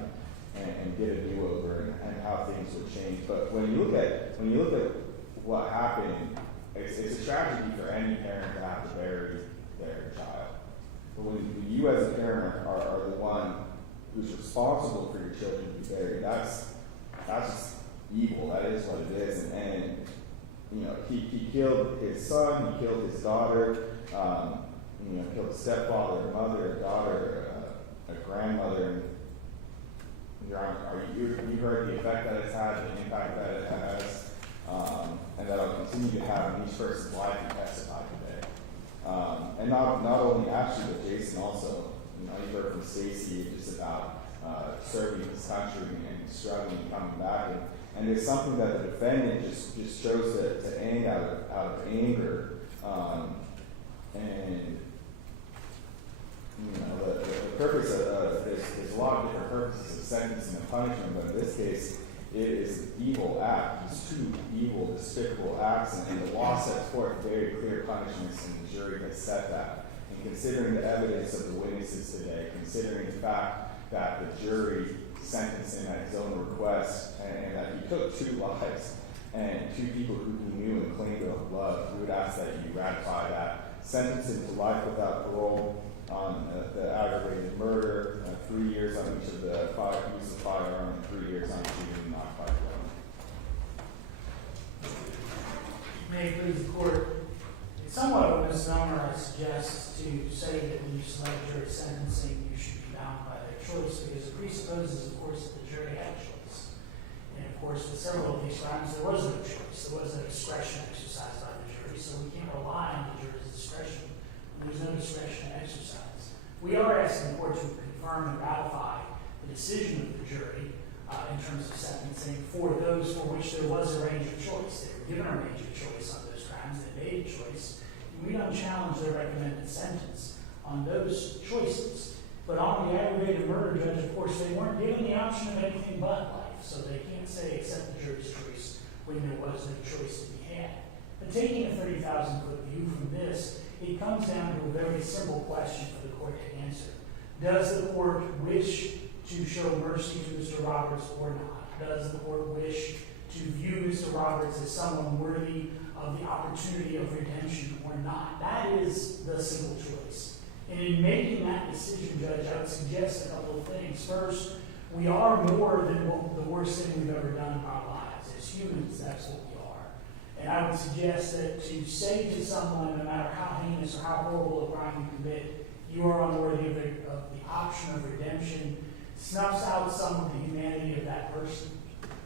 and get a do-over and how things would change. But when you look at what happened, it's a tragedy for any parent to have to bury their child. But when you as a parent are the one who's responsible for your children to be buried, that's just evil. That is what it is. And you know, he killed his son, he killed his daughter, you know, killed a stepfather, a mother, a daughter, a grandmother. And you heard the effect that it's had, the impact that it has, and that it'll continue to have in each person's life who testified today. And not only Ashley, but Jason also. You know, you heard from Stacy just about serving his country and struggling and coming back. And there's something that the defendant just chose to end out of anger. And you know, the purpose of there's a lot of different purposes of sentencing and punishment, but in this case, it is an evil act. It's two evil, despicable acts, and the law sets forth very clear punishments, and the jury has set that. And considering the evidence of the witnesses today, considering the fact that the jury sentenced him at his own request, and that he took 2 lives, and 2 people who he knew and claimed to have loved, we would ask that you ratify that. Sentence him to life without parole on the aggravated murder, 3 years on each of the use of firearm, and 3 years on shooting not firearm. May it please the court. It's somewhat of a misnomer, I suggest, to say that when you select jury sentencing, you should be bound by their choice, because it presupposes, of course, that the jury had a choice. And of course, with several of these crimes, there was no choice. There was no discretion exercised by the jury, so we can't rely on the jury's discretion when there's no discretion exercised. We are asking the court to confirm and ratify the decision of the jury in terms of sentencing for those for which there was a range of choice. They were given a range of choice on those crimes. They made a choice. And we don't challenge their recommended sentence on those choices. But on the aggravated murder, judge, of course, they weren't given the option of anything but life. So they can't say accept the jury's choice when there was no choice to be had. But taking a 30,000-foot view from this, it comes down to a very simple question for the court to answer. Does the court wish to show mercy to Mr. Roberts or not? Does the court wish to view Mr. Roberts as someone worthy of the opportunity of redemption or not? That is the simple choice. And in making that decision, Judge, I would suggest a couple of things. First, we are more than the worst thing we've ever done in our lives. As humans, that's what we are. And I would suggest that to say to someone, no matter how heinous or how horrible a crime you commit, you are unworthy of the option of redemption, snuffs out some of the humanity of that person.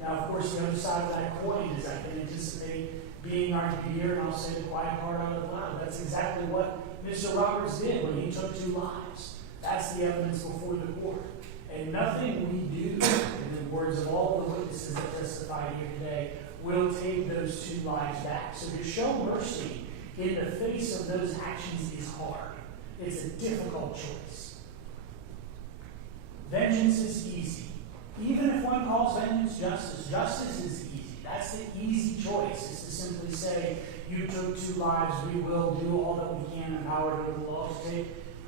Now, of course, the other side of that coin is I can anticipate being argued here, and I'll say the quiet part out loud. That's exactly what Mr. Roberts did when he took 2 lives. That's the evidence before the court. And nothing we do, in the words of all the witnesses that testified here today, will take those 2 lives back. So to show mercy in the face of those actions is hard. It's a difficult choice. Vengeance is easy. Even if one calls vengeance justice, justice is easy. That's the easy choice, is to simply say, you took 2 lives, we will do all that we can in power to the law to take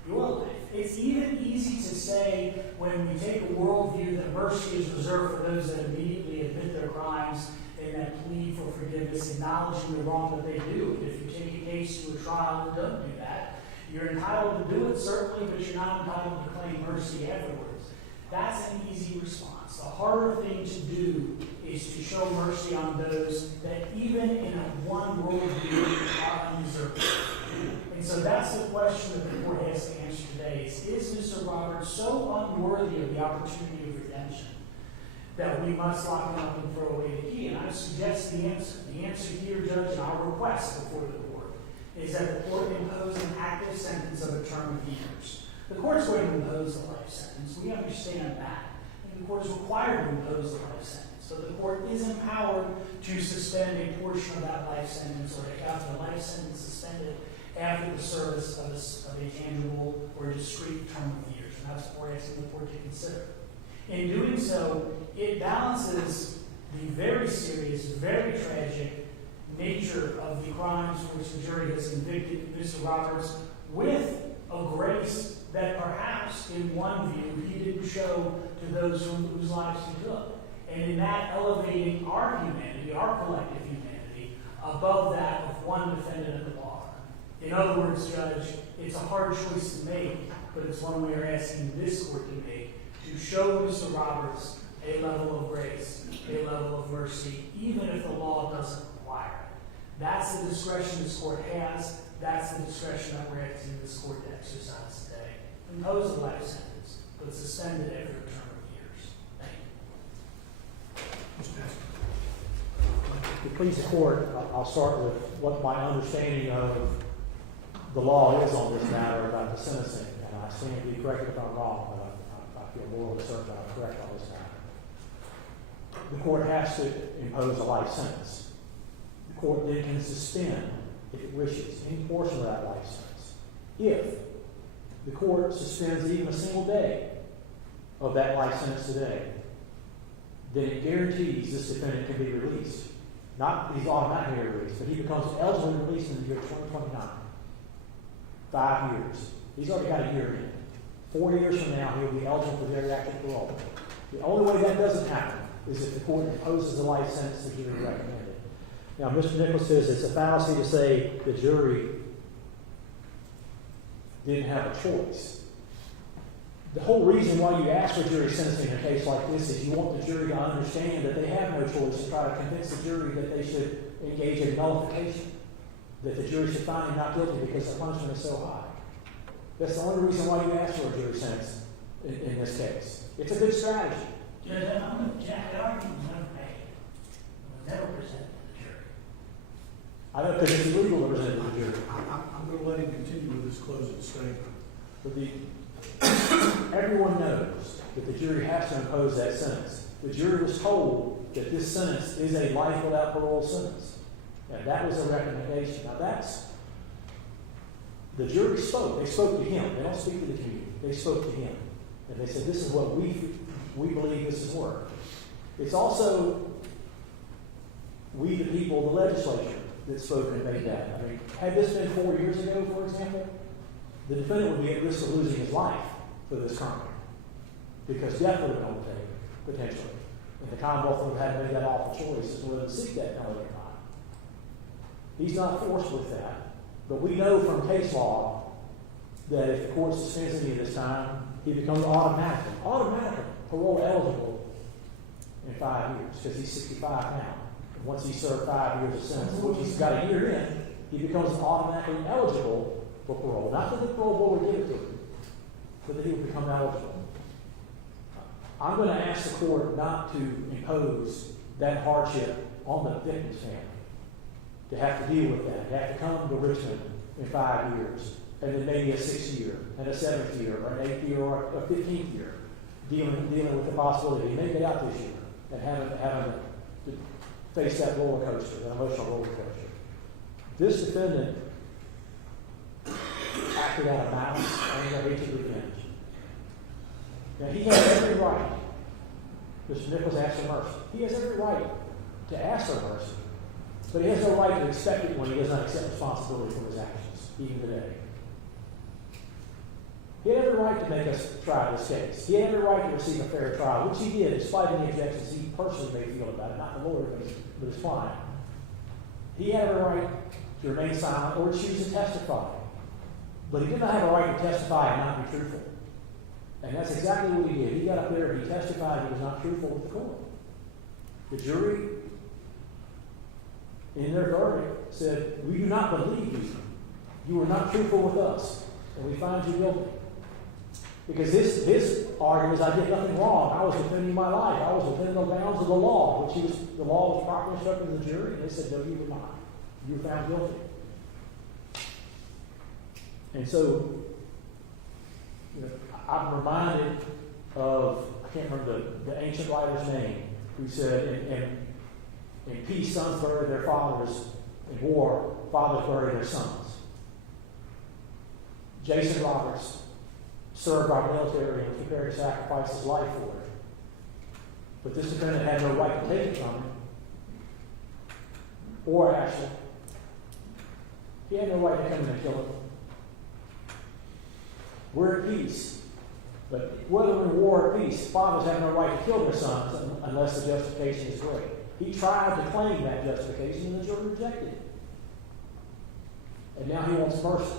your life. It's even easy to say, when we take a worldview, that mercy is reserved for those that immediately admit their crimes and that plead for forgiveness, acknowledging the wrong that they do. And if you take a case to a trial and don't do that, you're entitled to do it, certainly, but you're not entitled to claim mercy afterwards. That's an easy response. The harder thing to do is to show mercy on those that even in a one worldview are undeserving. And so that's the question that the court has to answer today is Mr. Roberts so unworthy of the opportunity of redemption that we must lock him up and throw away the key? And I suggest the answer. The answer here, Judge, and our request before the court is that the court impose an active sentence of a term of years. The court's going to impose the life sentence. We understand that. And the court is required to impose the life sentence. So the court is empowered to suspend a portion of that life sentence or to have the life sentence suspended after the service of a tangible or discrete term of years. And that's what we're asking the court to consider. In doing so, it balances the very serious, very tragic nature of the crimes for which the jury has convicted Mr. Roberts with a grace that perhaps, in one view, he didn't show to those whose lives he took. And in that, elevating our humanity, our collective humanity, above that of one defendant at the bar. In other words, Judge, it's a hard choice to make, but it's one we are asking this court to make, to show Mr. Roberts a level of grace, a level of mercy, even if the law doesn't require it. That's the discretion this court has. That's the discretion that we're asking this court to exercise today. Impose a life sentence, but suspend it after a term of years. Thank you. Mr. Pastor. To please the court, I'll start with what my understanding of the law is on this matter about the sentencing. And I stand to be corrected if I'm wrong, but I feel morally certain I'm correct on this matter. The court has to impose a life sentence. The court then can suspend, if it wishes, any portion of that life sentence. If the court suspends even a single day of that life sentence today, then it guarantees this defendant can be released. Not that he's automatically released, but he becomes eligible to release in the year 2029. 5 years. He's already got a year in. 4 years from now, he'll be eligible for geriatric parole. The only way that doesn't happen is if the court imposes a life sentence the jury recommended. Now, Mr. Nichols says it's a fallacy to say the jury didn't have a choice. The whole reason why you ask for jury sentencing in a case like this is you want the jury to understand that they have no choice, to try to convince the jury that they should engage in nullification, that the jury should find him not guilty because the punishment is so high. That's the only reason why you ask for a jury sentence in this case. It's a good strategy. Judge, Jack, the argument was never made. It was never presented to the jury. I don't think it's illegal to present it to the jury. I'm going to let him continue with his closing statement. But everyone knows that the jury has to impose that sentence. The jury was told that this sentence is a life without parole sentence. And that was a recommendation. Now the jury spoke. They spoke to him. They don't speak to the community. They spoke to him. And they said, this is what we believe this is worth. It's also we, the people, the legislature, that spoke and made that. I mean, had this been 4 years ago, for example, the defendant would be at risk of losing his life for this crime. Because death would have been overtaken, potentially. And the Commonwealth would have had to make that awful choice as whether to seek that penalty or not. He's not forced with that. But we know from case law that if the court suspends him this time, he becomes automatically parole eligible in 5 years, because he's 65 now. And once he's served 5 years of sentence, which he's got a year in, he becomes automatically eligible for parole. Not that the parole board would give it to him, but that he would become eligible. I'm going to ask the court not to impose that hardship on the victim's family, to have to deal with that, to have to come to Richmond in 5 years, and then maybe a 6th year, and a 7th year, or an 8th year, or a 15th year, dealing with the possibility he may get out this year, and having to face that roller coaster, that emotional roller coaster. This defendant acted out of malice, anger, hatred, revenge. Now, he has every right. Mr. Nichols asked for mercy. He has every right to ask for mercy. But he has no right to expect it when he does not accept responsibility for his actions, even today. He had every right to make us try this case. He had every right to receive a fair trial, which he did, despite any objections he personally may feel about it, not the lawyer, but his client. He had every right to remain silent or choose to testify. But he did not have a right to testify and not be truthful. And that's exactly what he did. He got up there and he testified he was not truthful with the court. The jury, in their verdict, said, we do not believe you. You were not truthful with us, and we find you guilty. Because his argument is, I did nothing wrong. I was defending my life. I was within the bounds of the law, the law was properly instructed to the jury, and they said, no, you were not. You were found guilty. And so, I'm reminded of, I can't remember the ancient writer's name, who said, in peace, sons bury their fathers. In war, fathers bury their sons. Jason Roberts served our military and was prepared to sacrifice his life for it. But this defendant had no right to take it from him, or action. He had no right to come in and kill him. We're at peace. But whether we're in war or peace, fathers have no right to kill their sons unless the justification is great. He tried to claim that justification, and the jury rejected it. and now he wants mercy.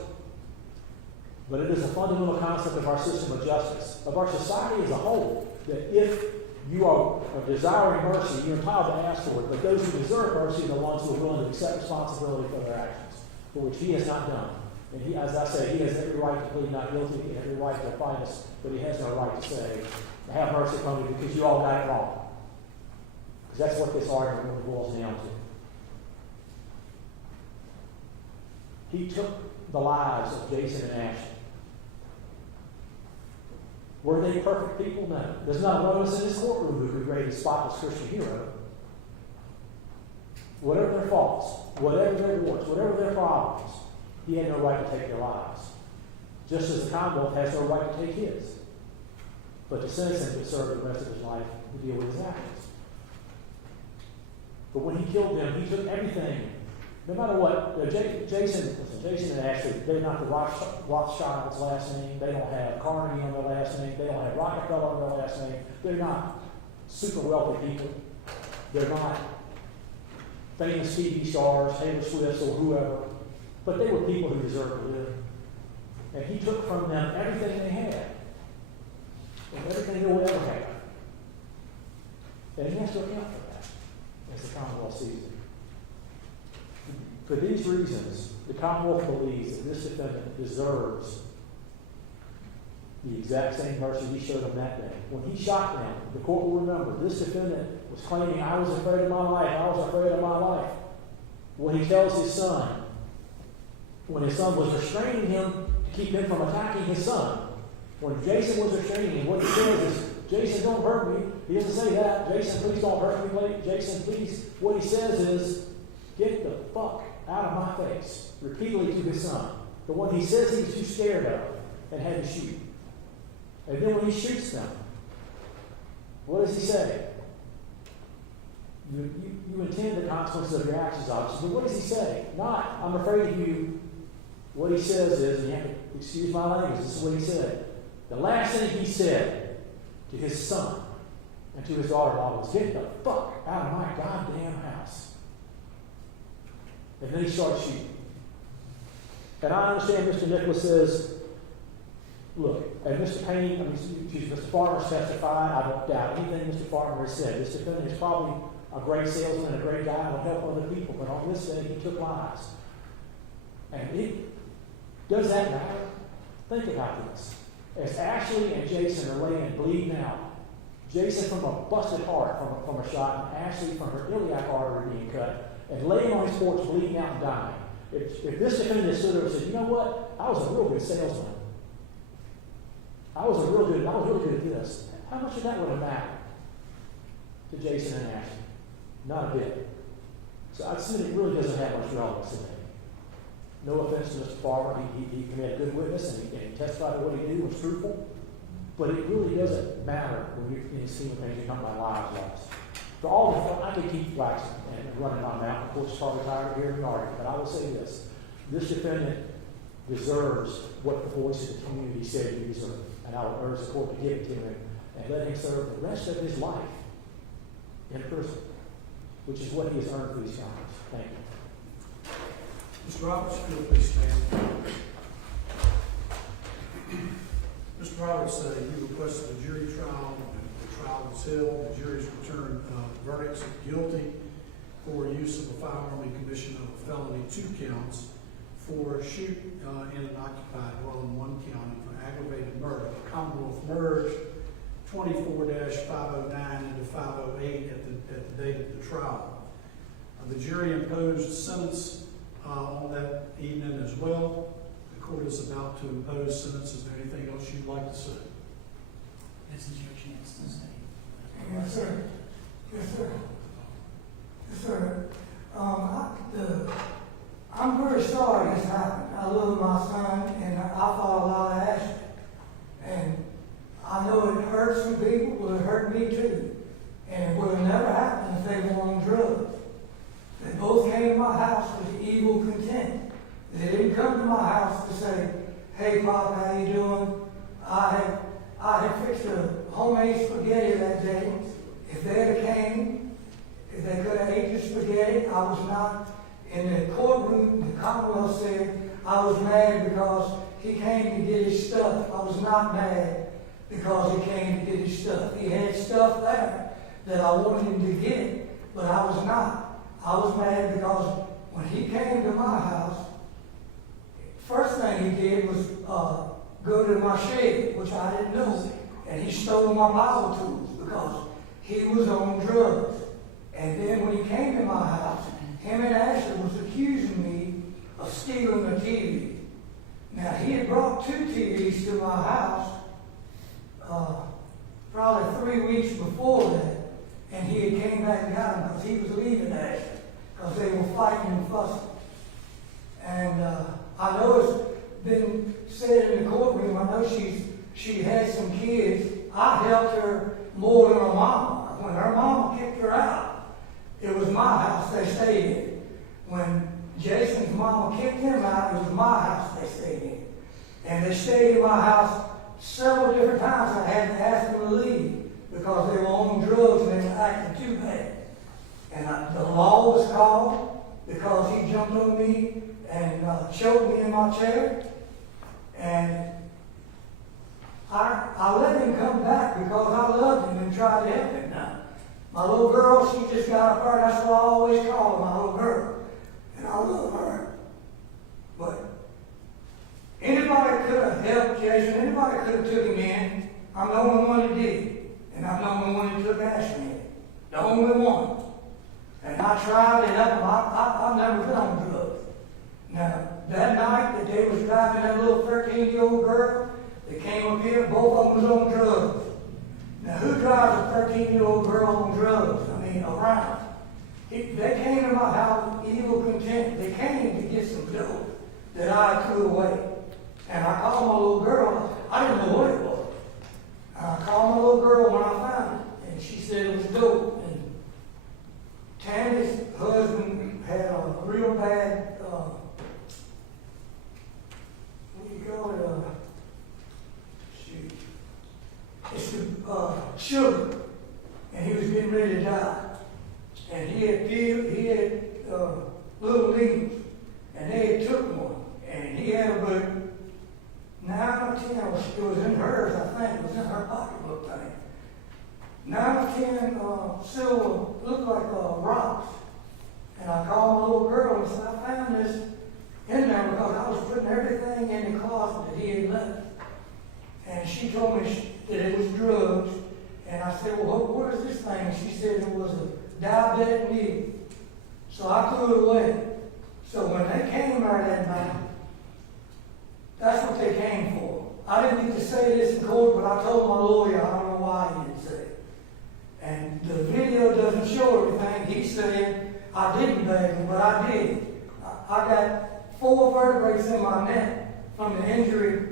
But it is a fundamental concept of our system of justice, of our society as a whole, that if you are desiring mercy, you're entitled to ask for it, but those who deserve mercy are the ones who are willing to accept responsibility for their actions, for which he has not done. And he, as I say, he has every right to plead not guilty and every right to fight us, but he has no right to say, have mercy upon me because you all got it wrong. Because that's what this argument really boils down to. He took the lives of Jason and Ashley. Were they perfect people? No. There's not one of us in this courtroom who could grade a spotless Christian hero. Whatever their faults, whatever their warts, whatever their problems, he had no right to take their lives. Just as the Commonwealth has no right to take his. But to sentence him to serve the rest of his life to deal with his actions. But when he killed them, he took everything. No matter what, Jason and Ashley, they're not the Rothschild's last name. They don't have Carnegie on their last name. They don't have Rockefeller on their last name. They're not super wealthy people. They're not famous TV stars, Taylor Swift or whoever. But they were people who deserved to live. And he took from them everything they had. And everything they will ever have. And he has to account for that as the Commonwealth sees it. For these reasons, the Commonwealth believes that this defendant deserves the exact same mercy he showed him that day. When he shot them, the court will remember, this defendant was claiming, I was afraid of my life, I was afraid of my life. When he tells his son, when his son was restraining him to keep him from attacking his son, when Jason was restraining him, what he says is, Jason, don't hurt me. He doesn't say that. Jason, please don't hurt me. Jason, please. What he says is, get the fuck out of my face, repeatedly to his son. The one he says he was too scared of and had to shoot. And then when he shoots them, what does he say? You intend the consequences of your actions, obviously. But what does he say? Not, I'm afraid of you. What he says is, and you have to excuse my language, this is what he said. The last thing he said to his son and to his daughter-in-law was, get the fuck out of my goddamn house. And then he starts shooting. And I understand Mr. Nicholas says, look, and Mr. Payne, Mr. Farmer's testified, I don't doubt anything Mr. Farmer has said. This defendant is probably a great salesman and a great guy who will help other people, but on this day he took lives. And does that matter? Think about this. As Ashley and Jason are laying bleeding out, Jason from a busted heart from a shot, and Ashley from her iliac artery being cut, and laying on his porch bleeding out and dying. If this defendant stood there and said, you know what, I was a real good salesman. I was really good at this. How much of that would have mattered to Jason and Ashley? Not a bit. So I'd say it really doesn't have much relevance today. No offense to Mr. Farmer, he committed a good witness and he testified that what he did was truthful. But it really doesn't matter when you're in the scheme of things, you're talking about lives lost. For all the fun, I could keep waxing and running my mouth. Of course, probably tired of hearing the argument, but I will say this. This defendant deserves what the voice of the community said he deserved. And I would urge the court to give it to him and let him serve the rest of his life in prison, which is what he has earned for these crimes. Thank you. Mr. Roberts, if you'll please stand. Mr. Roberts, you requested a jury trial. The trial was held. The jury's returned verdicts of guilty for use of a firearm in commission of a felony, 2 counts, for shoot in an occupied dwelling, 1 count, and for aggravated murder. The Commonwealth merged 24-509 into 508 at the date of the trial. The jury imposed a sentence on that evening as well. The court is about to impose sentence. Is there anything else you'd like to say? This is your chance to say. Yes, sir. Yes, sir. Yes, sir. I'm very sorry this happened. I love my son, and I fought a lot of action. And I know it hurts some people, but it hurt me too. And it would have never happened if they were on drugs. They both came to my house with evil content. They didn't come to my house to say, hey, Pop, how you doing? I had fixed a homemade spaghetti that day. If they had came, if they could have ate the spaghetti, I was not in the courtroom. The Commonwealth said I was mad because he came to get his stuff. I was not mad because he came to get his stuff. He had stuff there that I wanted him to get, but I was not. I was mad because when he came to my house, first thing he did was go to my shed, which I didn't know, and he stole my Bible tools because he was on drugs. And then when he came to my house, him and Ashley was accusing me of stealing a TV. Now, he had brought 2 TVs to my house probably 3 weeks before that, and he had came back and got them because he was leaving Ashley because they were fighting and fussing. And I know it's been said in the courtroom, I know she had some kids. I helped her more than her mama. When her mama kicked her out, it was my house they stayed in. When Jason's mama kicked him out, it was my house they stayed in. And they stayed in my house several different times. I had to ask them to leave because they were on drugs and they were acting too bad. And the law was called because he jumped on me and choked me in my chair. And I let him come back because I loved him and tried to help him now. My little girl, she just got up there, that's what I always call her, my little girl. And I love her. But anybody could have helped Jason, anybody could have took him in. I'm the only one that did. And I'm the only one that took Ashley in. The only one. And I tried to help him. I've never been on drugs. Now, that night that they was driving that little 13-year-old girl, they came up here, both of them was on drugs. Now, who drives a 13-year-old girl on drugs? I mean, around. They came to my house with evil content. They came to get some dope that I threw away. And I called my little girl. I didn't know what it was. I called my little girl when I found it, and she said it was dope. And Tammy's husband had a real bad, what do you call it? It's the sugar, and he was getting ready to die. And he had little needles, and they had took one, and he had about 9 or 10, it was in hers, I think, it was in her pocketbook thing. 9 or 10 silver, looked like rocks. And I called my little girl and said, I found this in there because I was putting everything in the closet that he had left. And she told me that it was drugs. And I said, well, what is this thing? And she said it was a diabetic needle. So I threw it away. So when they came out that night, that's what they came for. I didn't get to say this in court, but I told my lawyer, I don't know why he didn't say it. And the video doesn't show everything. He said I didn't beg him, but I did. I got 4 vertebrae in my neck from the injury,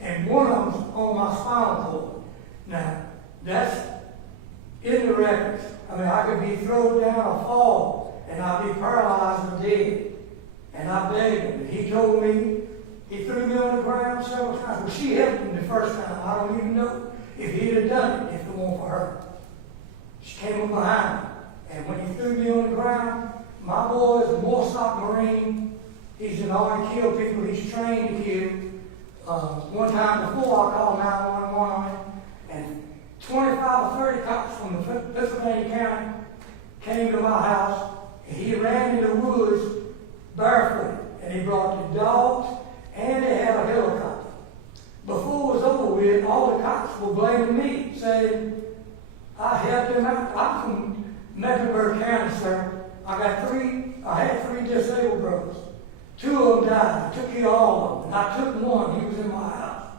and one of them's on my spinal cord. Now, that's in the records. I mean, I could be thrown down or fall, and I'd be paralyzed or dead. And I begged him. And he told me, he threw me on the ground several times. Well, she helped him the first time. I don't even know if he'd have done it if it weren't for her. She came up behind me. And when he threw me on the ground, my boy is a Warstock Marine. He's an Army kill people. He's trained to kill. One time before, I called 911, and 25 or 30 cops from the Pittsylvania County came to my house, and he ran in the woods barefoot, and he brought the dogs, and they had a helicopter. Before it was over with, all the cops were blaming me, saying, I helped them out. I'm from Mecklenburg County, sir. I had 3 disabled brothers. 2 of them died. I took care of all of them. And I took one. He was in my house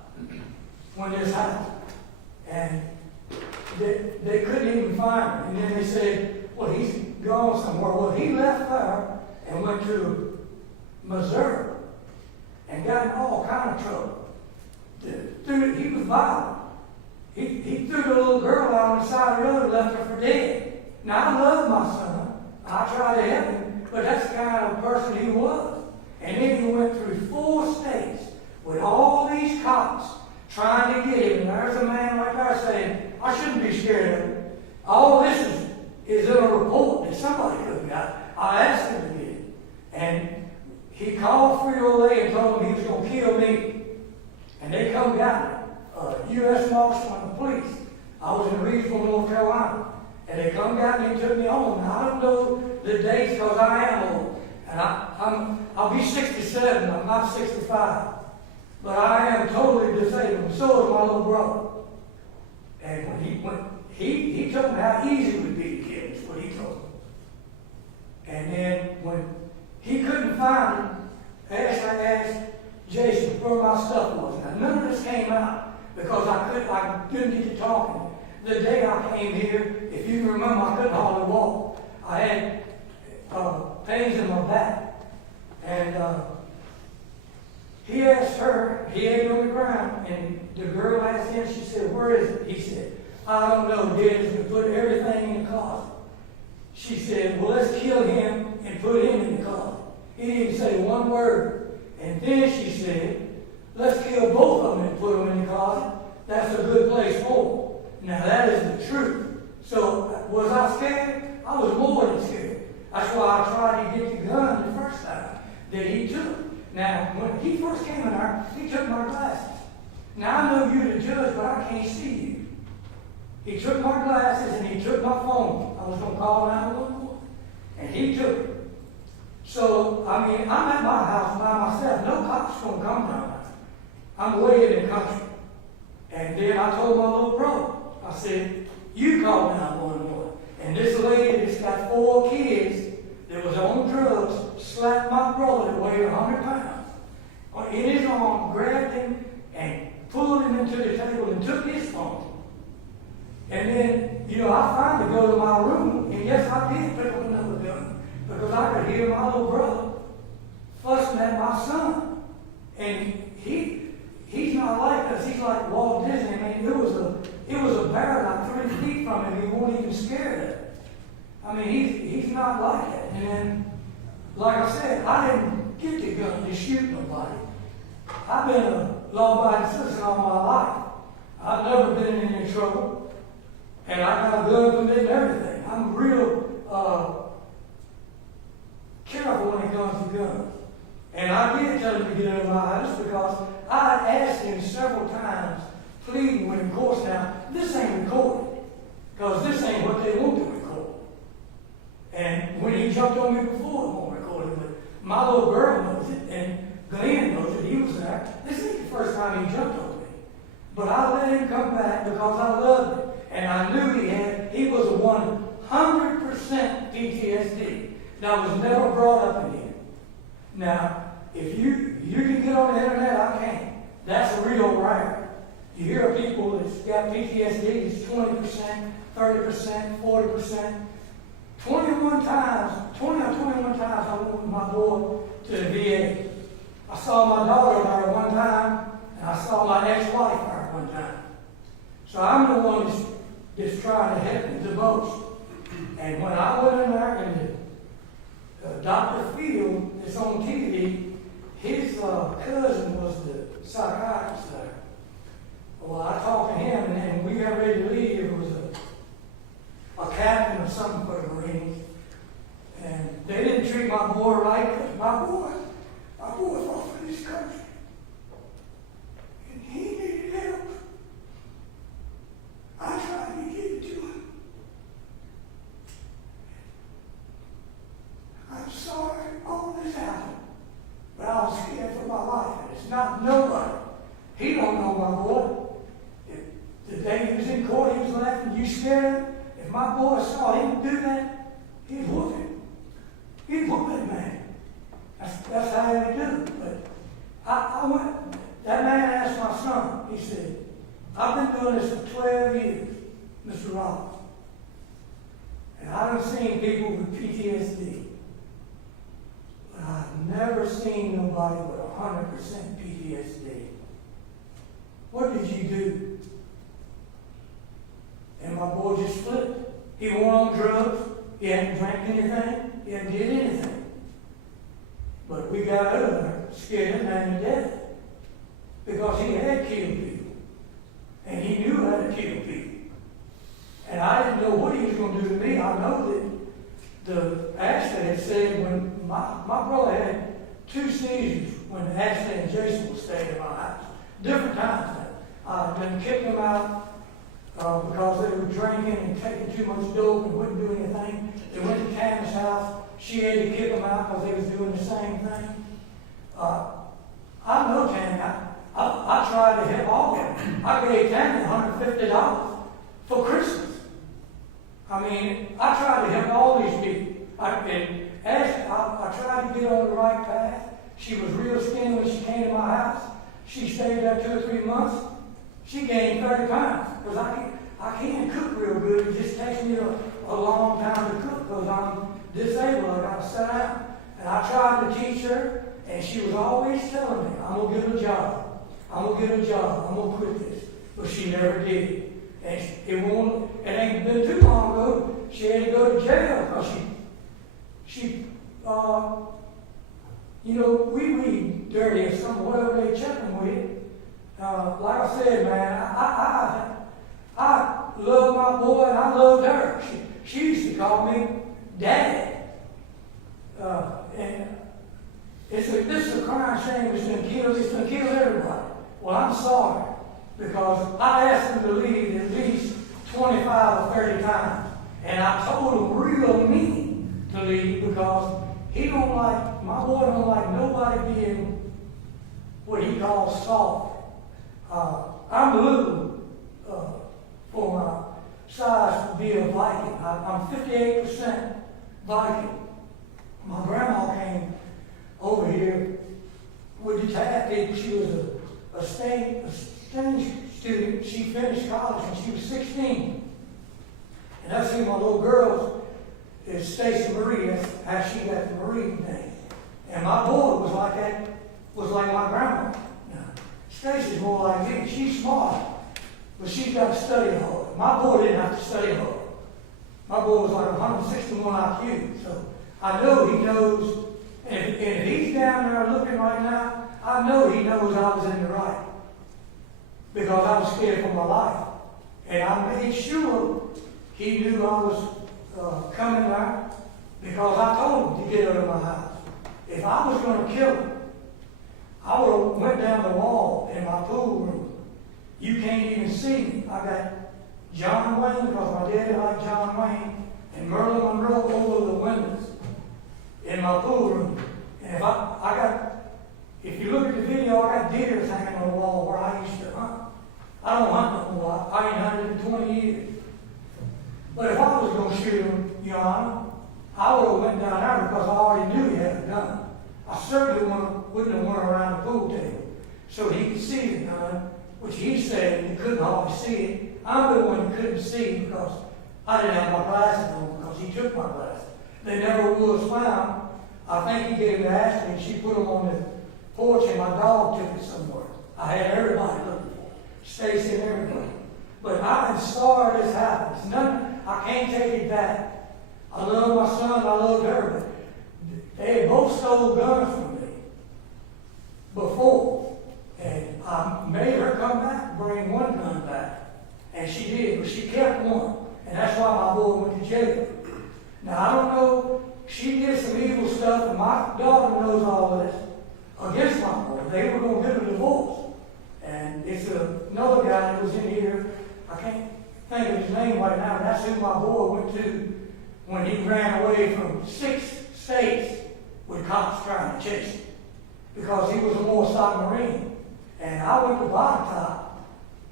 when this happened. And they couldn't even find him. And then they said, well, he's gone somewhere. Well, he left there and went to Missouri and got in all kind of trouble. He was violent. He threw the little girl out on the side of the road and left her for dead. Now, I love my son. I tried to help him, but that's the kind of person he was. And then he went through 4 states with all these cops trying to get him. And there's a man right there saying, I shouldn't be scared of him. All this is in a report that somebody could have got. I asked him to get it. And he called from North Carolina. And they come down and took me home. Now, I don't know the dates because I am old. And I'll be 67, I'm not 65. But I am totally disabled, and so is my little brother. And when he told me how easy it would be to get him, is what he told me. And then when he couldn't find it, I asked Jason where my stuff was. Now, none of this came out because I couldn't get to talking. The day I came here, if you remember, I couldn't hardly walk. I had pains in my back. And he asked her, he ate on the ground, and the girl asked him, she said, where is it? He said, I don't know, Daddy's going to put everything in the closet. She said, well, let's kill him and put him in the closet. He didn't say one word. And then she said, let's kill both of them and put them in the closet. That's a good place for them. Now, that is the truth. So, was I scared? I was more than scared. That's why I tried to get the gun the first time that he took. Now, when he first came in there, he took my glasses. Now, I know you're the judge, but I can't see you. He took my glasses and he took my phone. I was going to call 911. And he took it. So, I mean, I'm at my house by myself. No cop's going to come down there. I'm way in the country. And then I told my little brother, I said, you call 911. And this lady that's got 4 kids that was on drugs slapped my brother that weighed 100 pounds. In his arm, grabbed him and pulled him into the table and took his phone. And then, I finally go to my room, and yes, I did pick up another gun because I could hear my little brother fussing at my son. And he's not like us. He's like Walt Disney. I mean, it was a bear like 3 feet from him. He wasn't even scared of it. I mean, he's not like that. And then, like I said, I didn't get the gun to shoot nobody. I've been a law-abiding citizen all my life. I've never been in any trouble. And I got a gun permit and everything. I'm real careful when it comes to guns. And I did tell him to get out of my house because I asked him several times, pleading with him, of course now, this ain't recorded. Because this ain't what they want to record. And when he jumped on me before, it won't record it. But my little girl knows it, and Glenn knows it. He was there. This ain't the first time he jumped on me. But I let him come back because I loved him. And I knew he was a 100% PTSD. That was never brought up in here. Now, if you can get on the internet, I can't. That's real rare. You hear of people that's got PTSD, it's 20%, 30%, 40%. 21 times I went with my boy to the VA. I saw my daughter there one time, and I saw my ex-wife there one time. So I'm the one that's trying to help him the most. And when I went in there, and Dr. Field that's on TV, his cousin was the psychiatrist there. Well, I talked to him, and we got ready to leave. It was a captain or something for the Marines. And they didn't treat my boy right, because my boy fought for this country. And he needed help. I tried to give it to him. I'm sorry all this happened, but I was scared for my life, and it's not nobody. He don't know my boy. The day he was in court, he was laughing. You scared him? If my boy saw him do that, he'd whoop him. He'd whoop that man. That's how he would do it. But I went, that man asked my son, he said, I've been doing this for 12 years, Mr. Roberts. And I done seen people with PTSD. But I've never seen nobody with 100% PTSD. What did you do? And my boy just flipped. He went on drugs. He hadn't drank anything. He hadn't did anything. But we got out of there, scared him man to death. Because he had killed people. And he knew how to kill people. And I didn't know what he was going to do to me. I know that the accident had said when my brother had 2 seizures when the accident and Jason was staying in my house. Different times. I've been kicking him out because they were drinking and taking too much dope and wouldn't do anything. They went to Tammy's house. She had to kick them out because they was doing the same thing. I know Tammy. I tried to help all of them. I gave Tammy $150 for Christmas. I mean, I tried to help all these people. I tried to get on the right path. She was real skinny when she came to my house. She stayed there 2 or 3 months. She gained 30 pounds because I can't cook real good. It just takes me a long time to cook because I'm disabled. I got to sit down. And I tried to teach her, and she was always telling me, I'm going to get a job. I'm going to get a job. I'm going to quit this. But she never did. And it ain't been too long ago, she had to go to jail because we dirty or something, whatever they check them with. Like I said, man, I love my boy and I loved her. She used to call me Dad. And this is a crime shame. It's going to kill everybody. Well, I'm sorry because I asked him to leave at least 25 or 30 times. And I told him real mean to leave because my boy don't like nobody being what he calls soft. I'm little for my size to be a Viking. I'm 58% Viking. My grandma came over here with the tap people. She was a exchange student. She finished college when she was 16. And that's who my little girl is, Stacy Marie. That's how she got the Marie name. And my boy was like that, was like my grandma. Now, Stacy's more like me. She's smart, but she's got to study hard. My boy didn't have to study hard. My boy was like 161 IQ. So I know he knows, and if he's down there looking right now, I know he knows I was in the right. Because I was scared for my life. And I made sure he knew I was coming there because I told him to get out of my house. If I was going to kill him, I would have went down the wall in my pool room. You can't even see me. I got John Wayne because my daddy liked John Wayne and Merlin Monroe over the windows in my pool room. And if you look at the video, I got deers hanging on the wall where I used to hunt. I don't hunt no more. I ain't hunted in 20 years. But if I was going to shoot him, Your Honor, I would have went down there because I already knew he had a gun. I certainly wouldn't have went around the pool table so he could see the gun, which he said he couldn't hardly see it. I'm the one who couldn't see because I didn't have my glasses on because he took my glasses. They never was found. I think he gave it to Ashley and she put them on the porch and my dog took it somewhere. I had everybody looking for it, Stacy and everybody. But I'm sorry this happens. I can't take it back. I love my son, I love her, but they had both stole guns from me before. And I made her come back and bring one gun back. And she did, but she kept one. And that's why my boy went to jail. Now, I don't know, she did some evil stuff, and my daughter knows all of this against my boy. They were going to get a divorce. And it's another guy that was in here, I can't think of his name right now, but that's who my boy went to when he ran away from 6 states with cops trying to chase him because he was a Mossad Marine. And I went to Bottom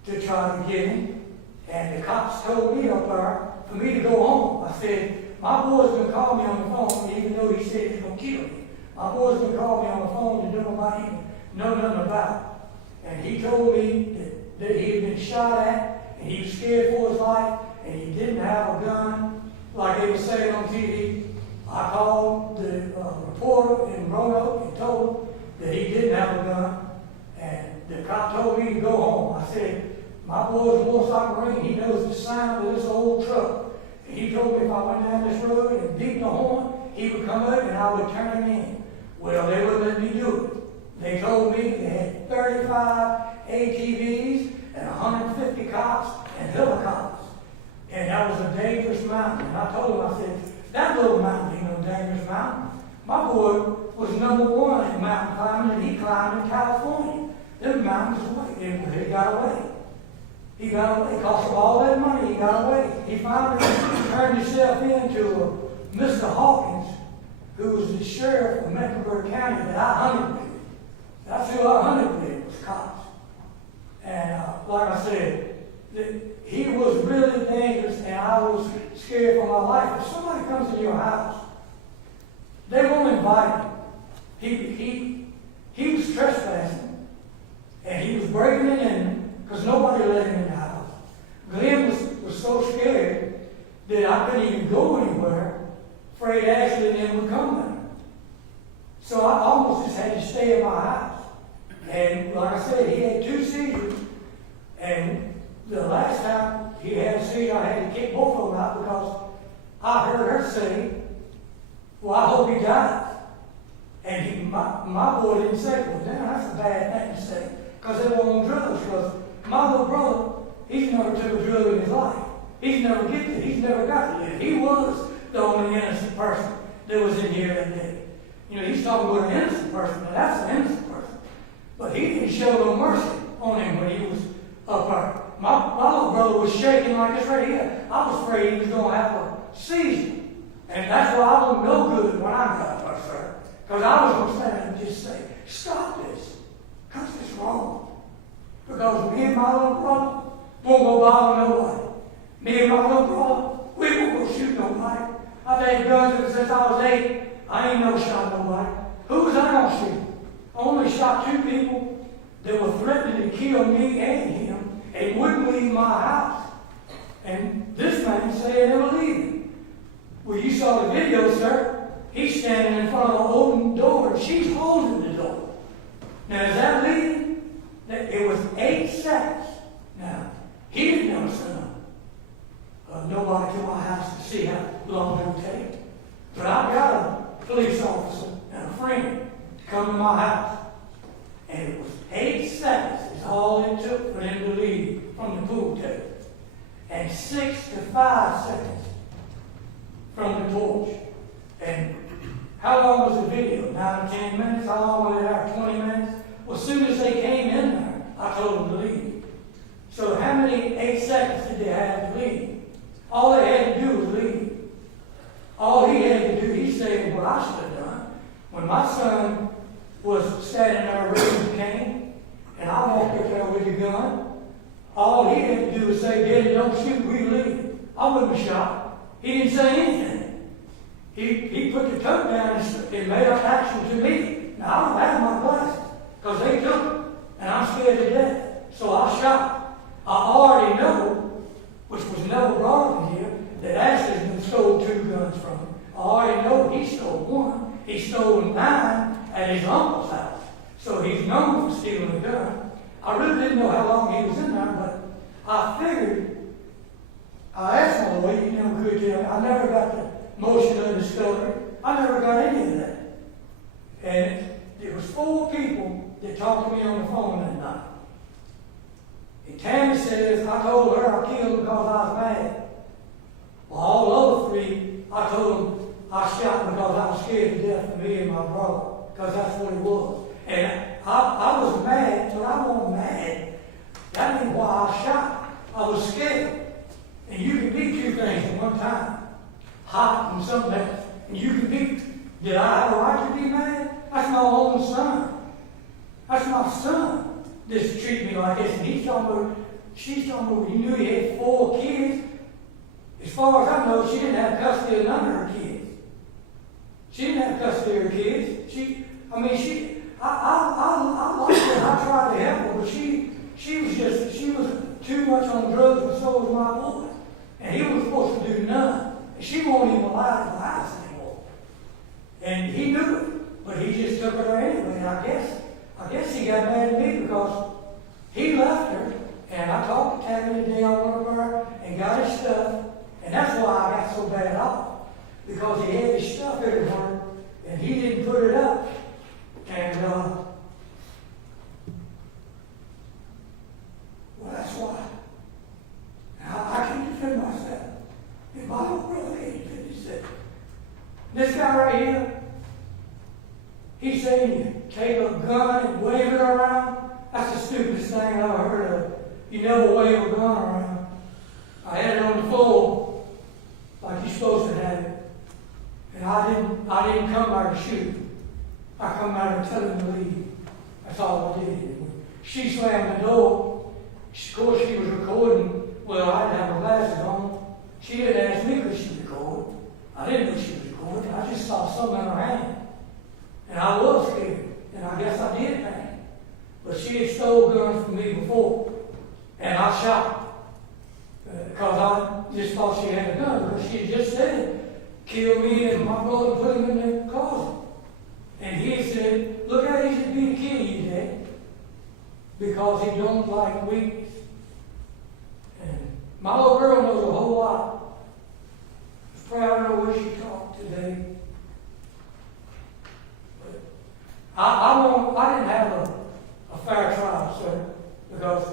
to try to get him, and the cops told me up there for me to go home. I said, my boy's going to call me on the phone, even though he said he's going to kill me. My boy's going to call me on the phone to do nobody even know nothing about it. And he told me that he had been shot at, and he was scared for his life, and he didn't have a gun. Like they were saying on TV, I called the reporter in Roanoke and told him that he didn't have a gun. And the cop told me to go home. I said, my boy's a Mossad Marine. He knows the sound of this old truck. And he told me if I went down this road and beat the horn, he would come up and I would turn him in. Well, they wouldn't let me do it. They told me they had 35 ATVs and 150 cops and helicopters. And that was a dangerous mountain. And I told him, I said, that little mountain ain't no dangerous mountain. My boy was #1 in mountain climbing, and he climbed in California. Them mountains away, and he got away. He got away. It cost him all that money. He got away. He finally turned himself into Mr. Hawkins, who was the sheriff of Mecklenburg County that I hunted with. That's who I hunted with, was cops. And like I said, he was really dangerous, and I was scared for my life. If somebody comes to your house, they won't invite him. He was trespassing, and he was breaking it in because nobody let him in the house. Glenn was so scared that I couldn't even go anywhere, afraid Ashley and them would come there. So I almost just had to stay in my house. And like I said, he had 2 seizures, and the last time he had a seizure, I had to kick both of them out because I heard her say, well, I hope he dies. And my boy didn't say, well, damn, that's a bad thing to say, because they were on drugs. Because my little brother, he's never took a drug in his life. He's never gifted. He's never got it. He was the only innocent person that was in here that day. You know, he's talking about an innocent person, but that's an innocent person. But he didn't show no mercy on him when he was up there. My little brother was shaking like this right here. I was afraid he was going to have a seizure. And that's why I wasn't no good when I got up there, sir. Because I was going to stand and just say, stop this. Because it's wrong. Because me and my little brother won't go bother nobody. Me and my little brother, we won't go shoot nobody. I've had guns ever since I was 8. I ain't never shot nobody. Who was I going to shoot? I only shot 2 people that were threatening to kill me and him and wouldn't leave my house. And this man said they were leaving. Well, you saw the video, sir. He's standing in front of an open door and she's holding the door. Now, is that leaving? It was 8 seconds. Now, he didn't know nobody to my house to see how long it would take. But I got a police officer and a friend to come to my house. And it was 8 seconds is all it took for them to leave from the pool table. And 6 to 5 seconds from the porch. And how long was the video? 9 or 10 minutes? How long was it there? 20 minutes? Well, as soon as they came in there, I told them to leave. So how many 8 seconds did they have to leave? All they had to do was leave. All he had to do, he said, what I should have done. When my son was standing there raising the cane, and I walked up there with a gun, all he had to do was say, Daddy, don't shoot, we leave. I wouldn't have shot. He didn't say anything. He put the tote down and made up action to me. Now, I don't have my glasses, because they took them, and I'm scared to death. So I shot. I already know, which was never brought in here, that Ashley's been stole 2 guns from him. I already know he stole 1. He stole 9 at his uncle's house. So he's known for stealing a gun. I really didn't know how long he was in there, but I figured, I asked my lawyer, you never could tell me. I never got the motion of discovery. I never got any of that. And there was 4 people that talked to me on the phone that night. And Tammy says, I told her I killed him because I was mad. Well, all the other 3, I told them I shot him because I was scared to death of me and my brother, because that's what he was. And I was mad, but I wasn't mad. That ain't why I shot. I was scared. And you can be 2 things at one time. Hot and something else. And you can be, did I have a right to be mad? That's my own son. That's my son. Just treat me like this. And she's talking about, you knew he had 4 kids. As far as I know, she didn't have custody of none of her kids. She didn't have custody of her kids. I liked her and I tried to help her, but she was too much on drugs, and so was my boy. And he was supposed to do none. And she won't even allow him in the house anymore. And he knew it, but he just took her there anyway. And I guess he got mad at me because he left her, and I talked to Tammy the day I went over there and got his stuff, and that's why I got so bad off, because he had his stuff everywhere, and he didn't put it up. And, well, that's why. Now, I can defend myself. And my little brother can't defend himself. This guy right here, he's saying you take a gun and wave it around. That's the stupidest thing I ever heard of. you never wave a gun around. I had it on the floor like you're supposed to have it. And I didn't come by to shoot. I come by to tell him to leave. That's all I did. When she slammed the door. Of course, she was recording. Well, I didn't have my glasses on. She didn't ask me could she record. I didn't know she was recording. I just saw something in her hand. And I was scared. And I guess I did panic. But she had stole guns from me before. And I shot. Because I just thought she had a gun. Because she had just said, kill me and my brother, put him in the closet. And he had said, look how easy it'd be to kill you, Dad. Because he don't like weakness. And my little girl knows a whole lot. I was proud of the way she talked today. But I didn't have a fair trial, sir. Because